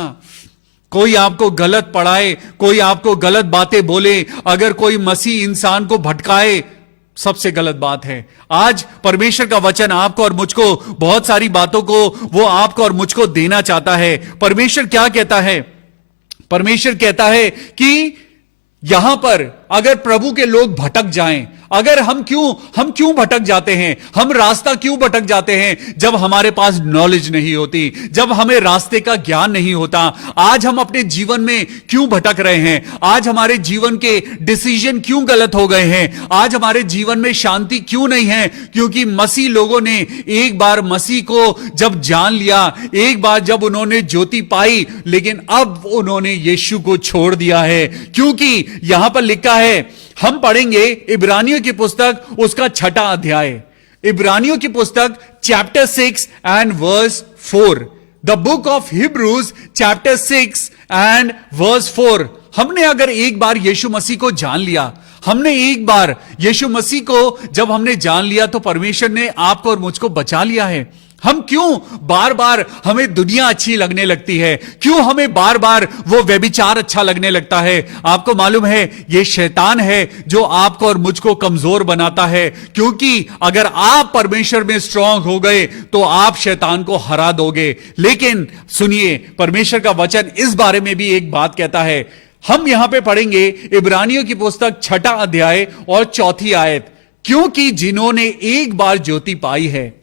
कोई आपको गलत पढ़ाए, कोई आपको गलत बातें बोले, अगर कोई मसीह इंसान को भटकाए, सबसे गलत बात है। आज परमेश्वर का वचन आपको और मुझको बहुत सारी बातों को वो आपको और मुझको देना चाहता है। परमेश्वर क्या कहता है? परमेश्वर कहता है कि यहां पर अगर प्रभु के लोग भटक जाएं, अगर हम क्यों भटक जाते हैं, हम रास्ता क्यों भटक जाते हैं? जब हमारे पास नॉलेज नहीं होती, जब हमें रास्ते का ज्ञान नहीं होता। आज हम अपने जीवन में क्यों भटक रहे हैं? आज हमारे जीवन के डिसीजन क्यों गलत हो गए हैं? आज हमारे जीवन में शांति क्यों नहीं है? क्योंकि मसीह लोगों ने एक बार मसीह को जब जान लिया, एक बार जब उन्होंने ज्योति पाई, लेकिन अब उन्होंने यीशु को छोड़ दिया है। क्योंकि यहां पर लिखा है, हम पढ़ेंगे इब्रानियों की पुस्तक उसका 6वां अध्याय, इब्रानियों की पुस्तक chapter 6 and verse 4। The book of Hebrews chapter 6 and verse 4। हमने अगर एक बार यीशु मसीह को जान लिया, हमने एक बार यीशु मसीह को जब हमने जान लिया, तो परमेश्वर ने आपको और मुझको बचा लिया है। हम क्यों बार बार हमें दुनिया अच्छी लगने लगती है? क्यों हमें बार बार वो व्यभिचार अच्छा लगने लगता है? आपको मालूम है ये शैतान है जो आपको और मुझको कमजोर बनाता है। क्योंकि अगर आप परमेश्वर में स्ट्रांग हो गए तो आप शैतान को हरा दोगे। लेकिन सुनिए, परमेश्वर का वचन इस बारे में भी एक बात कहता है। हम यहां पे पढ़ेंगे इब्रानियों की पुस्तक 6वां अध्याय और 4 आयत। क्योंकि जिन्होंने एक बार ज्योति पाई है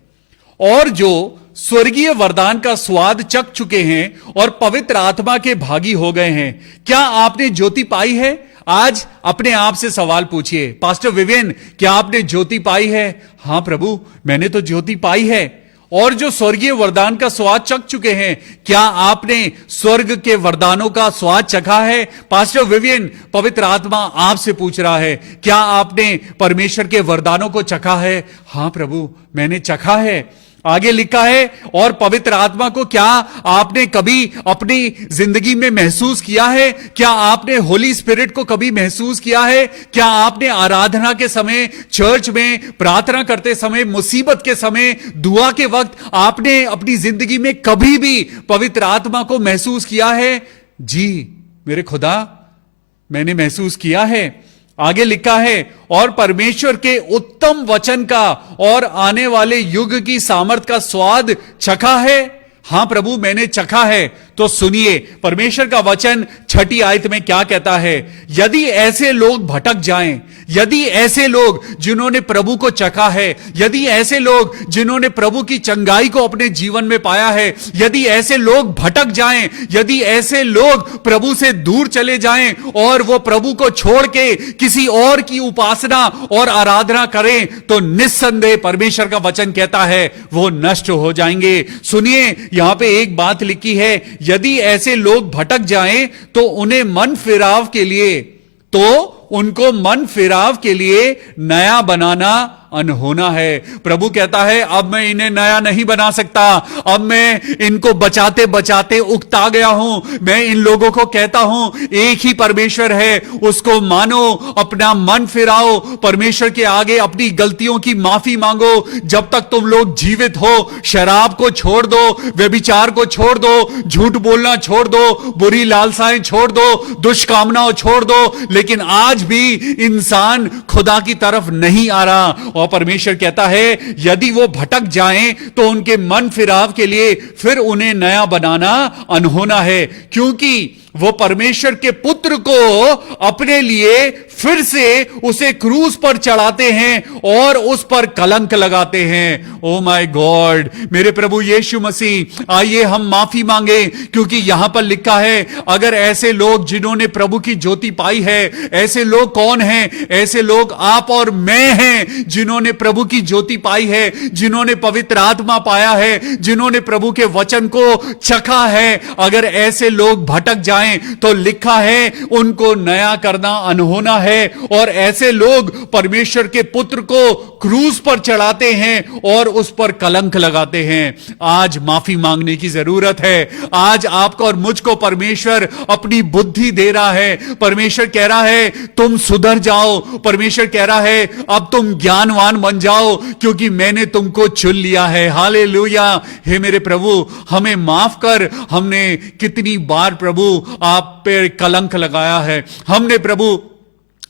और जो स्वर्गीय वरदान का स्वाद चख चुके हैं और पवित्र आत्मा के भागी हो गए हैं। क्या आपने ज्योति पाई है? आज अपने आप से सवाल पूछिए, पास्टर विवियन क्या आपने ज्योति पाई है? हां प्रभु, मैंने तो ज्योति पाई है। और जो स्वर्गीय वरदान का स्वाद चख चुके हैं, क्या आपने स्वर्ग के वरदानों का स्वाद चखा है? पास्टर विवियन, पवित्र आत्मा आपसे पूछ रहा है, क्या आपने परमेश्वर के वरदानों को चखा है? हां प्रभु, मैंने चखा है। आगे लिखा है, और पवित्र आत्मा को क्या आपने कभी अपनी जिंदगी में महसूस किया है? क्या आपने होली स्पिरिट को कभी महसूस किया है? क्या आपने आराधना के समय, चर्च में प्रार्थना करते समय, मुसीबत के समय, दुआ के वक्त आपने अपनी जिंदगी में कभी भी पवित्र आत्मा को महसूस किया है? जी मेरे खुदा, मैंने महसूस किया है। आगे लिखा है, और परमेश्वर के उत्तम वचन का और आने वाले युग की सामर्थ का स्वाद चखा है। हां प्रभु, मैंने चखा है। तो सुनिए, परमेश्वर का वचन 6 आयत में क्या कहता है। यदि ऐसे लोग भटक जाएं, यदि ऐसे लोग जिन्होंने प्रभु को चखा है, यदि ऐसे लोग जिन्होंने प्रभु की चंगाई को अपने जीवन में पाया है, यदि ऐसे लोग भटक जाएं, यदि ऐसे लोग प्रभु से दूर चले जाएं और वो प्रभु को छोड़ के किसी और की उपासना और आराधना करें, तो निस्संदेह परमेश्वर का वचन कहता है वो नष्ट हो जाएंगे। सुनिए, यहां पे एक बात लिखी है, यदि ऐसे लोग भटक जाएं तो उन्हें मन फिराव के लिए, तो उनको मन फिराव के लिए नया बनाना अनहोना है। प्रभु कहता है अब मैं इन्हें नया नहीं बना सकता, अब मैं इनको बचाते बचाते उकता गया हूं। मैं इन लोगों को कहता हूं एक ही परमेश्वर है, उसको मानो, अपना मन फिराओ, परमेश्वर के आगे अपनी गलतियों की माफी मांगो। जब तक तुम लोग जीवित हो, शराब को छोड़ दो, व्यभिचार को छोड़ दो, झूठ बोलना छोड़ दो, बुरी लालसाएं छोड़ दो, दुष्कामनाओं छोड़ दो। लेकिन आज भी इंसान खुदा की तरफ नहीं आ रहा, और परमेश्वर कहता है यदि वो भटक जाएं तो उनके मन फिराव के लिए फिर उन्हें नया बनाना अनहोना है, क्योंकि वो परमेश्वर के पुत्र को अपने लिए फिर से उसे क्रूस पर चढ़ाते हैं और उस पर कलंक लगाते हैं। ओ माय गॉड, मेरे प्रभु यीशु मसीह, आइए हम माफी मांगे, क्योंकि यहां पर लिखा है अगर ऐसे लोग जिन्होंने प्रभु की ज्योति पाई है, ऐसे लोग कौन हैं? ऐसे लोग आप और मैं हैं, जिन्होंने प्रभु की ज्योति पाई है, जिन्होंने पवित्र आत्मा पाया है, जिन्होंने प्रभु के वचन को चखा है। अगर ऐसे लोग भटक जाएं तो लिखा है उनको नया करना अनहोना है, और ऐसे लोग परमेश्वर के पुत्र को क्रूस पर चढ़ाते हैं और उस पर कलंक लगाते हैं। आज माफी मांगने की जरूरत है। आज आपको और मुझको परमेश्वर अपनी बुद्धि दे रहा है। परमेश्वर कह रहा है तुम सुधर जाओ, परमेश्वर कह रहा है अब तुम ज्ञानवान बन जाओ, क्योंकि मैंने तुमको चुन लिया है। हालेलुया। हे मेरे प्रभु, हमें माफ कर। हमने कितनी बार प्रभु आप पे कलंक लगाया है, हमने प्रभु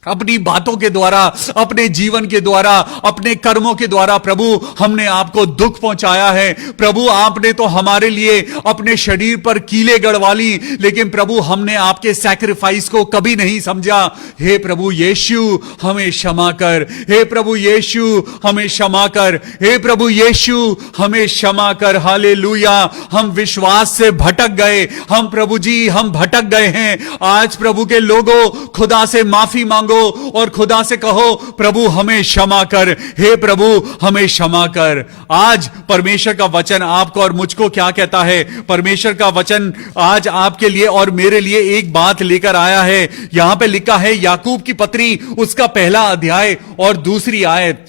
अपनी बातों के द्वारा, अपने जीवन के द्वारा, अपने कर्मों के द्वारा प्रभु हमने आपको दुख पहुंचाया है। प्रभु आपने तो हमारे लिए अपने शरीर पर कीले गड़वा ली, लेकिन प्रभु हमने आपके सैक्रिफाइस को कभी नहीं समझा। हे प्रभु यीशु हमें क्षमा कर, हे प्रभु यीशु हमें क्षमा कर, हे प्रभु यीशु हमें क्षमा कर। हालेलुया। हम विश्वास से भटक गए, हम प्रभु जी हम भटक गए हैं। आज प्रभु के लोगों, खुदा से माफी मांगो और खुदा से कहो प्रभु हमें क्षमा कर, हे प्रभु हमें क्षमा कर। आज परमेश्वर का वचन आपको और मुझको क्या कहता है? परमेश्वर का वचन आज आपके लिए और मेरे लिए एक बात लेकर आया है। यहां पे लिखा है याकूब की पत्री, उसका पहला अध्याय और दूसरी आयत।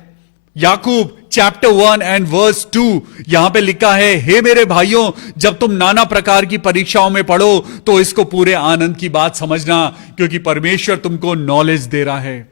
याकूब चैप्टर 1 एंड वर्स 2, यहां पे लिखा है हे मेरे भाइयों, जब तुम नाना प्रकार की परीक्षाओं में पढ़ो तो इसको पूरे आनंद की बात समझना, क्योंकि परमेश्वर तुमको नॉलेज दे रहा है,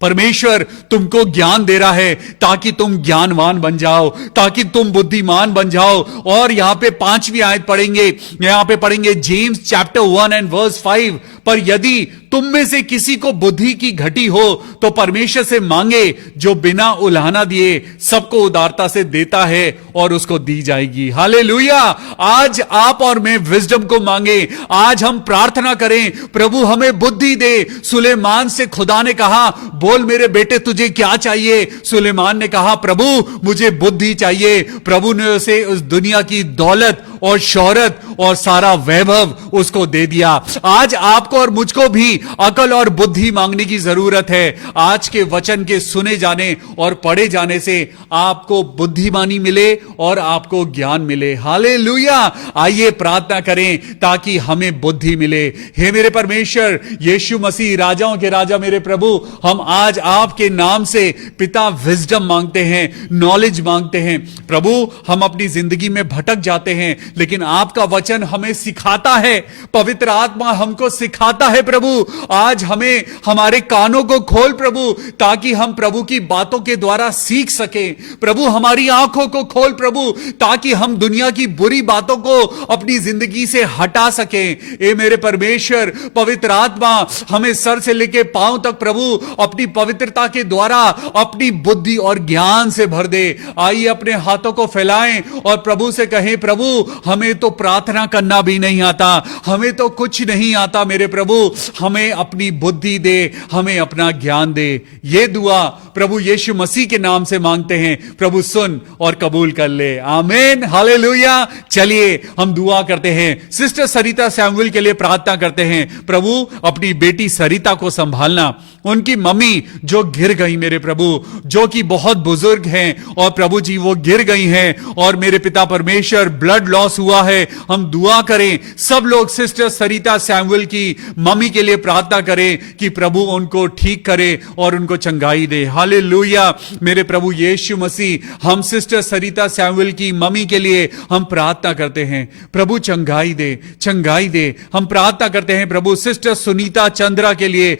परमेश्वर तुमको ज्ञान दे रहा है ताकि तुम ज्ञानवान बन जाओ, ताकि तुम बुद्धिमान बन जाओ। और यहां पे 5वीं आयत पढ़ेंगे, यहां पे पढ़ेंगे जेम्स चैप्टर 1 एंड वर्स 5, पर यदि तुम में से किसी को बुद्धि की घटी हो तो परमेश्वर से मांगे, जो बिना उलाहना दिए सबको उदारता से देता है और उसको दी जाएगी। हालेलुया। आज आप और मैं विजडम को मांगे, आज हम प्रार्थना करें प्रभु हमें बुद्धि दे। सुलेमान से खुदा ने कहा बोल मेरे बेटे तुझे क्या चाहिए? सुलेमान ने कहा प्रभु मुझे बुद्धि चाहिए। प्रभु ने उसे उस दुनिया की दौलत और शोहरत और सारा वैभव उसको दे दिया। आज आपको और मुझको भी अकल और बुद्धि मांगने की जरूरत है। आज के वचन के सुने जाने और पढ़े जाने से आपको बुद्धिमानी मिले और आपको ज्ञान मिले। हालेलुया। आइए प्रार्थना करें ताकि हमें बुद्धि मिले। हे मेरे परमेश्वर यीशु मसीह, राजाओं के राजा, मेरे प्रभु, हम आज आपके नाम से पिता विजडम मांगते हैं, नॉलेज मांगते हैं। प्रभु हम अपनी जिंदगी में भटक जाते हैं, लेकिन आपका वचन हमें सिखाता है, पवित्र आत्मा हमको सिखाता है। प्रभु आज हमें हमारे कानों को खोल प्रभु, ताकि हम प्रभु की बातों के द्वारा सीख सके। प्रभु हमारी आंखों को खोल प्रभु, ताकि हम दुनिया की बुरी बातों को अपनी जिंदगी से हटा सके। ए मेरे परमेश्वर, पवित्र आत्मा हमें सर से लेके पांव तक प्रभु अपनी पवित्रता के द्वारा अपनी बुद्धि और ज्ञान से भर दे। आइए अपने हाथों को फैलाएं और प्रभु से कहें प्रभु हमें तो प्रार्थना करना भी नहीं आता, हमें तो कुछ नहीं आता मेरे प्रभु, हमें अपनी बुद्धि दे, हमें अपना ज्ञान दे। ये दुआ प्रभु यीशु मसीह के नाम से मांगते हैं। प्रभु सुन और कबूल कर ले। आमीन। हालेलुया। चलिए हम दुआ करते हैं। सिस्टर सरिता सैमुअल के लिए प्रार्थना करते हैं। प्रभु अपनी बेटी सरिता को संभालना, उनकी मम्मी जो गिर गई मेरे प्रभु, जो कि बहुत बुजुर्ग हैं और प्रभु जी वो गिर गई हैं और मेरे पिता परमेश्वर ब्लड लॉस हुआ है। हम दुआ करें सब लोग सिस्टर सरिता सैमुअल की मम्मी के लिए प्रार्थना करें कि प्रभु उनको ठीक करे और उनको चंगाई दे। हालेलुया। मेरे प्रभु यीशु मसीह, हम सिस्टर सरिता सैमुअल की मम्मी के लिए हम प्रार्थना करते हैं, प्रभु चंगाई दे, चंगाई दे। हम प्रार्थना करते हैं प्रभु सिस्टर सुनीता चंद्रा के लिए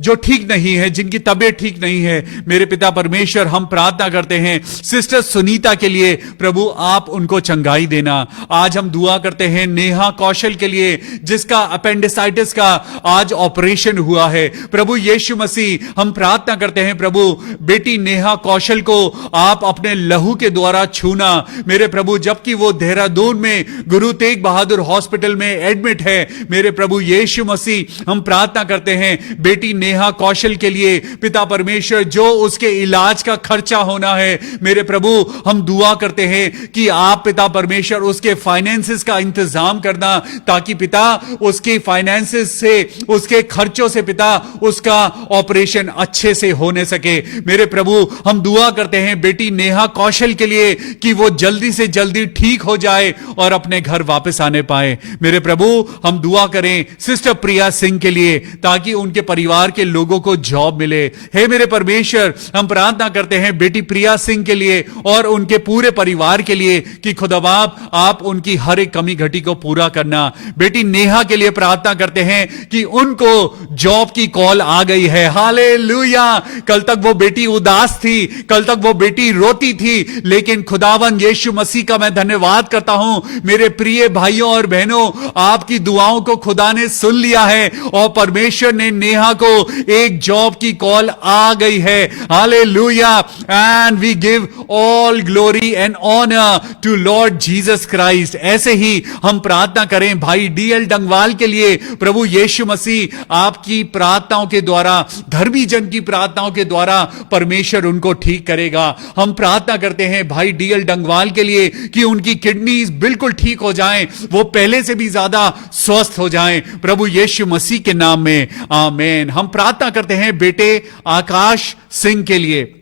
जो ठीक नहीं है, जिनकी तबीयत ठीक नहीं है। मेरे पिता परमेश्वर, हम प्रार्थना करते हैं सिस्टर सुनीता के लिए, प्रभु आप उनको चंगाई देना। आज हम दुआ करते हैं नेहा कौशल के लिए, जिसका अपेंडिसाइटिस का आज ऑपरेशन हुआ है। प्रभु यीशु मसीह, हम प्रार्थना करते हैं प्रभु बेटी नेहा कौशल को आप अपने लहू के द्वारा छूना। मेरे प्रभु, जबकि वो देहरादून में गुरु तेग बहादुर हॉस्पिटल में एडमिट है, मेरे प्रभु यीशु मसीह, हम प्रार्थना करते हैं बेटी नेहा कौशल के लिए, पिता परमेश्वर, जो उसके इलाज का खर्चा होना है, मेरे प्रभु हम दुआ करते हैं कि आप पिता परमेश्वर उसके फाइनेंसेस का इंतजाम करना, ताकि पिता उसके फाइनेंसेस से, उसके खर्चों से पिता उसका ऑपरेशन अच्छे से होने सके। मेरे प्रभु हम दुआ करते हैं बेटी नेहा कौशल के लिए कि वो जल्दी से जल्दी ठीक हो जाए और अपने घर वापस आने पाए। मेरे प्रभु हम दुआ करें सिस्टर प्रिया सिंह के लिए, ताकि उनके परिवार के लोगों को जॉब मिले। हे मेरे परमेश्वर, हम प्रार्थना करते हैं बेटी प्रिया सिंह के लिए और उनके पूरे परिवार के लिए कि खुदाबाप आप उनकी हर एक कमी घटी को पूरा करना। बेटी नेहा के लिए प्रार्थना करते हैं कि उनको जॉब की कॉल आ गई है। हालेलुया। कल तक वो बेटी उदास थी, कल तक वो बेटी रोती थी, लेकिन खुदावन यीशु मसीह का मैं धन्यवाद करता हूं, मेरे प्रिय भाइयों और बहनों, आपकी दुआओं को खुदा ने सुन लिया है और परमेश्वर ने नेहा को एक जॉब की कॉल आ गई है। Hallelujah. And we give all glory and honour to Lord Jesus Christ. ऐसे ही हम प्रार्थना करें भाई डीएल डंगवाल के लिए, प्रभु यीशु मसीह आपकी प्रार्थनाओं के द्वारा, धर्मी जन की प्रार्थनाओं के द्वारा परमेश्वर उनको ठीक करेगा। हम प्रार्थना करते हैं भाई डीएल डंगवाल के लिए कि उनकी किडनी बिल्कुल ठीक हो जाएं, वो पहले से भी ज्यादा स्वस्थ हो जाएं, प्रभु यीशु मसीह के नाम में, आमीन। हम प्रार्थना करते हैं बेटे आकाश सिंह के लिए।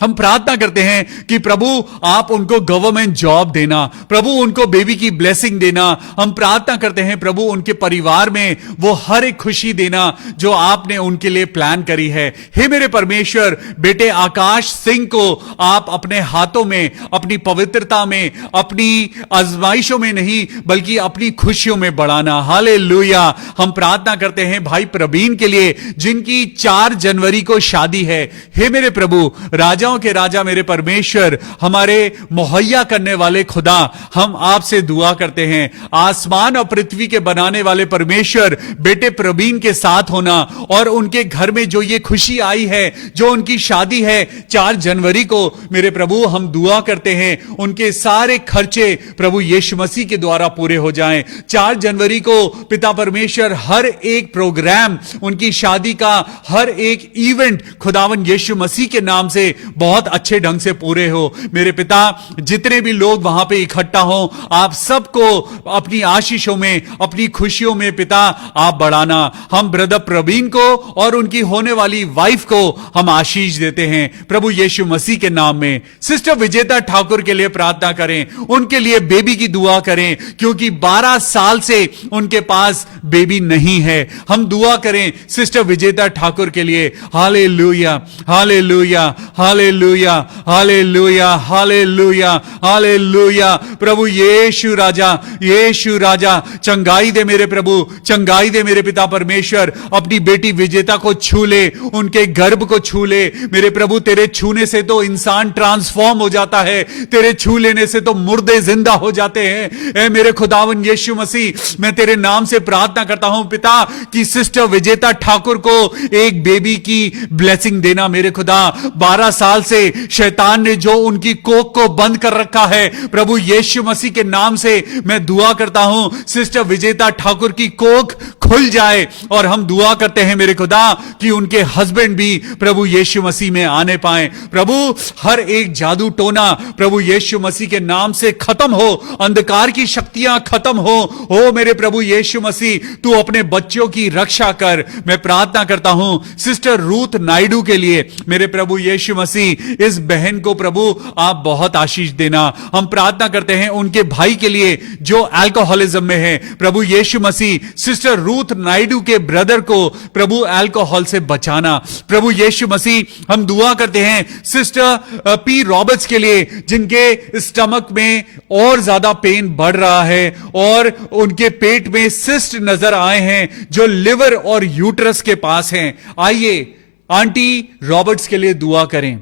हम प्रार्थना करते हैं कि प्रभु आप उनको गवर्नमेंट जॉब देना, प्रभु उनको बेबी की ब्लेसिंग देना। हम प्रार्थना करते हैं प्रभु उनके परिवार में वो हर एक खुशी देना जो आपने उनके लिए प्लान करी है। हे मेरे परमेश्वर, बेटे आकाश सिंह को आप अपने हाथों में, अपनी पवित्रता में, अपनी आजमाइशों में नहीं बल्कि अपनी खुशियों में बढ़ाना। हालेलुया। हम प्रार्थना करते हैं भाई प्रवीण के लिए, जिनकी 4 जनवरी को शादी है। हे मेरे प्रभु, राजाओं के राजा मेरे परमेश्वर, हमारे मुहैया करने वाले खुदा, हम आपसे दुआ करते हैं, आसमान और पृथ्वी के बनाने वाले परमेश्वर, बेटे प्रवीण के साथ होना और उनके घर में जो ये खुशी आई है, जो उनकी शादी है 4 जनवरी को, मेरे प्रभु हम दुआ करते हैं उनके सारे खर्चे प्रभु यीशु मसीह के द्वारा पूरे हो जाएं। 4 जनवरी को पिता परमेश्वर हर एक प्रोग्राम, उनकी शादी का हर एक इवेंट खुदावन यीशु मसीह के नाम से बहुत अच्छे ढंग से पूरे हो। मेरे पिता, जितने भी लोग वहां पे इकट्ठा हो, आप सबको अपनी आशीषों में, अपनी खुशियों में पिता आप बढ़ाना। हम ब्रदर प्रवीण को और उनकी होने वाली वाइफ को हम आशीष देते हैं प्रभु यीशु मसीह के नाम में। सिस्टर विजेता ठाकुर के लिए प्रार्थना करें, उनके लिए बेबी की दुआ करें, क्योंकि 12 साल से उनके पास बेबी नहीं है। हम दुआ करें सिस्टर विजेता ठाकुर के लिए। Hallelujah, hallelujah, hallelujah, hallelujah, hallelujah, hallelujah. प्रभु यीशु राजा, यीशु राजा, चंगाई दे मेरे प्रभु, चंगाई दे मेरे पिता परमेश्वर। अपनी बेटी विजेता को छू ले, उनके गर्भ को छू ले मेरे प्रभु। तेरे छूने से तो इंसान ट्रांसफॉर्म हो जाता है, तेरे छू लेने से तो मुर्दे जिंदा हो जाते हैं। ऐ मेरे खुदावन यीशु मसीह, मैं तेरे नाम से प्रार्थना करता हूं पिता कि सिस्टर विजेता ठाकुर को एक बेबी की ब्लेसिंग देना मेरे खुदा। 12 साल से शैतान ने जो उनकी कोख को बंद कर रखा है, प्रभु यीशु मसीह के नाम से मैं दुआ करता हूं सिस्टर विजेता ठाकुर की कोख खुल जाए। और हम दुआ करते हैं मेरे खुदा कि उनके हस्बैंड भी प्रभु यीशु मसीह में आने पाए। प्रभु हर एक जादू टोना प्रभु यीशु मसीह के नाम से खत्म हो, अंधकार की शक्तियां खत्म हो मेरे प्रभु यीशु मसीह, तू अपने बच्चों की रक्षा कर। मैं प्रार्थना करता हूं सिस्टर रूथ नायडू के लिए, मेरे प्रभु यीशु मसीह मसीह इस बहन को प्रभु आप बहुत आशीष देना। हम प्रार्थना करते हैं उनके भाई के लिए जो अल्कोहलिज्म में है, प्रभु यीशु मसीह सिस्टर रूथ नायडू के ब्रदर को प्रभु अल्कोहल से बचाना। प्रभु यीशु मसीह हम दुआ करते हैं सिस्टर पी रॉबर्ट्स के लिए जिनके स्टमक में और ज्यादा पेन बढ़ रहा है और उनके पेट में सिस्ट नजर आए हैं जो लिवर और यूट्रस के पास हैं। आइए आंटी रॉबर्ट्स के लिए दुआ करें।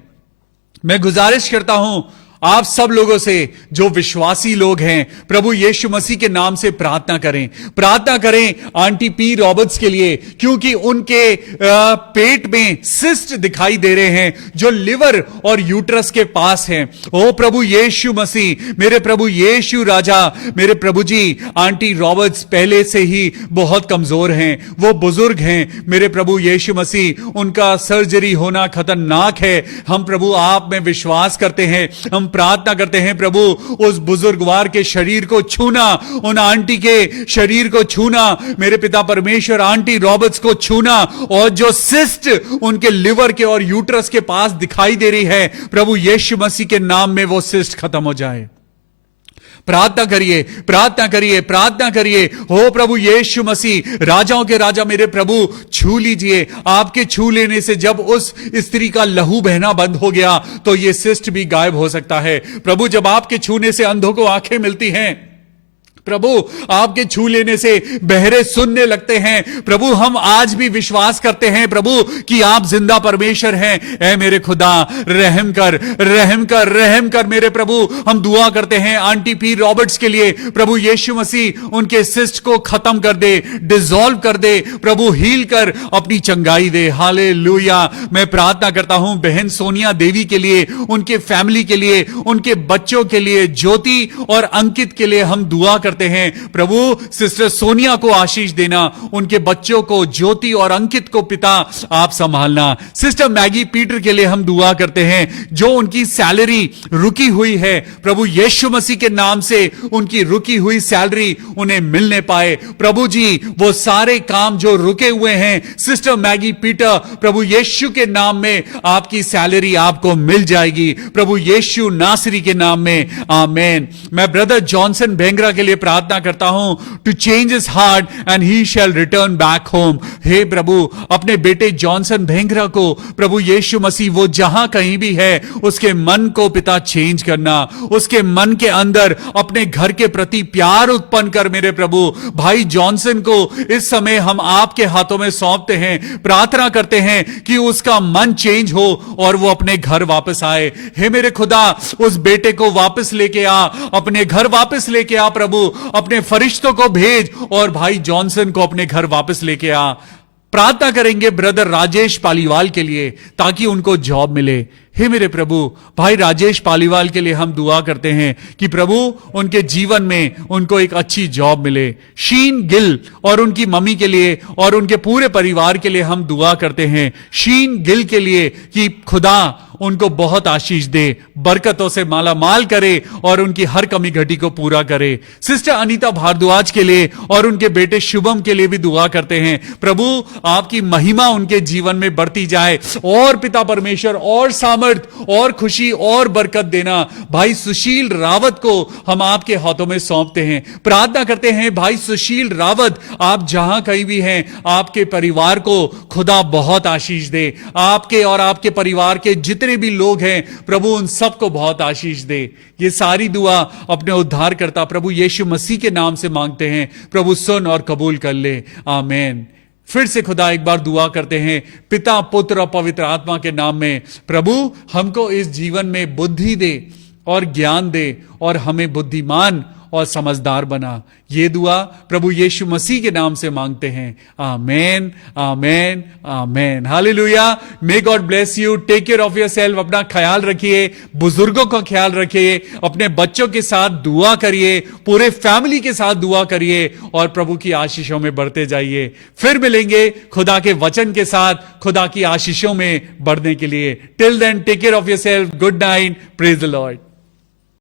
मैं गुजारिश करता हूं आप सब लोगों से जो विश्वासी लोग हैं, प्रभु यीशु मसीह के नाम से प्रार्थना करें आंटी पी रॉबर्ट्स के लिए, क्योंकि उनके पेट में सिस्ट दिखाई दे रहे हैं जो लिवर और यूट्रस के पास हैं। ओ प्रभु यीशु मसीह, मेरे प्रभु यीशु राजा, मेरे प्रभु जी, आंटी रॉबर्ट्स पहले से ही बहुत कमजोर हैं, वो बुजुर्ग हैं। मेरे प्रभु यीशु मसीह, उनका सर्जरी होना खतरनाक है। हम प्रभु आप में विश्वास करते हैं, हम प्रार्थना करते हैं प्रभु उस बुजुर्गवार के शरीर को छूना, उन आंटी के शरीर को छूना, मेरे पिता परमेश्वर आंटी रॉबर्ट्स को छूना, और जो सिस्ट उनके लिवर के और यूट्रस के पास दिखाई दे रही है, प्रभु यीशु मसीह के नाम में वो सिस्ट खत्म हो जाए। प्रार्थना करिए। हो प्रभु यीशु मसीह, राजाओं के राजा मेरे प्रभु, छू लीजिए। आपके छू लेने से जब उस स्त्री का लहू बहना बंद हो गया तो यह सिस्ट भी गायब हो सकता है। प्रभु जब आपके छूने से अंधों को आंखें मिलती हैं, प्रभु आपके छू लेने से बहरे सुनने लगते हैं। प्रभु हम आज भी विश्वास करते हैं प्रभु कि आप जिंदा परमेश्वर हैं। ऐ मेरे खुदा, रहम कर मेरे प्रभु। हम दुआ करते हैं आंटी पी रॉबर्ट्स के लिए, प्रभु यीशु मसीह उनके सिस्ट को खत्म कर दे, डिसॉल्व कर दे, प्रभु हील कर अपनी चंगाई दे। हालेलुया। मैं प्रार्थना करता हूं बहन सोनिया देवी के लिए, उनके फैमिली के लिए, उनके बच्चों के लिए, ज्योति और अंकित के लिए हम दुआ करते हैं। प्रभु सिस्टर सोनिया को आशीष देना, उनके बच्चों को, ज्योति और अंकित को पिता आप संभालना। सिस्टर मैगी पीटर के लिए हम दुआ करते हैं जो उनकी सैलरी रुकी हुई है, प्रभु यीशु मसीह के नाम से उनकी रुकी हुई सैलरी उन्हें मिलने पाए। प्रभु जी वो सारे काम जो रुके हुए हैं सिस्टर मैगी पीटर, प्रभु यीशु के नाम में आपकी सैलरी आपको मिल जाएगी, प्रभु यीशु नासरी के नाम में, आमीन। मैं ब्रदर जॉनसन भेंगरा के लिए प्रार्थना करता हूं, to change his heart and he shall return back home. हे प्रभु अपने बेटे जॉनसन भेंगरा को प्रभु यीशु मसीह वो जहां कहीं भी है उसके मन को पिता चेंज करना, उसके मन के अंदर अपने घर के प्रति प्यार उत्पन्न कर मेरे प्रभु। भाई जॉनसन को इस समय हम आपके हाथों में सौंपते हैं, प्रार्थना करते हैं कि उसका मन चेंज हो और वो अपने घर वापस आए। हे मेरे खुदा उस बेटे को वापस लेके आ, अपने घर वापस लेके आ प्रभु, अपने फरिश्तों को भेज और भाई जॉनसन को अपने घर वापस लेके आ। प्रार्थना करेंगे ब्रदर राजेश पालीवाल के लिए ताकि उनको जॉब मिले। हे मेरे प्रभु भाई राजेश पालीवाल के लिए हम दुआ करते हैं कि प्रभु उनके जीवन में उनको एक अच्छी जॉब मिले। शीन गिल और उनकी मम्मी के लिए और उनके पूरे परिवार के लिए हम दुआ करते हैं, शीन गिल के लिए कि खुदा उनको बहुत आशीष दे, बरकतों से माला माल करे और उनकी हर कमी घटी को पूरा करे। सिस्टर अनीता भारद्वाज के लिए और उनके बेटे शुभम के लिए भी दुआ करते हैं, प्रभु आपकी महिमा उनके जीवन में बढ़ती जाए और पिता परमेश्वर और सामर्थ और खुशी और बरकत देना। भाई सुशील रावत को हम आपके हाथों में सौंपते हैं, प्रार्थना करते हैं भाई सुशील रावत आप जहां कहीं भी हैं आपके परिवार को खुदा बहुत आशीष दे, आपके और आपके परिवार के जितने भी लोग हैं प्रभु उन सबको बहुत आशीष दे। ये सारी दुआ अपने उद्धारकर्ता प्रभु यीशु मसीह के नाम से मांगते हैं, प्रभु सुन और कबूल कर ले, आमीन। फिर से खुदा एक बार दुआ करते हैं पिता पुत्र और पवित्र आत्मा के नाम में, प्रभु हमको इस जीवन में बुद्धि दे और ज्ञान दे और हमें बुद्धिमान और समझदार बना। ये दुआ प्रभु यीशु मसीह के नाम से मांगते हैं, amen amen amen. Hallelujah. May God bless you. Take care of yourself. अपना ख्याल रखिए, बुजुर्गों का ख्याल रखिए, अपने बच्चों के साथ दुआ करिए, पूरे फैमिली के साथ दुआ करिए और प्रभु की आशीषों में बढ़ते जाइए। फिर मिलेंगे खुदा के वचन के साथ खुदा की आशीषों में बढ़ने के लिए। Till then take care of yourself. Good night. Praise the Lord.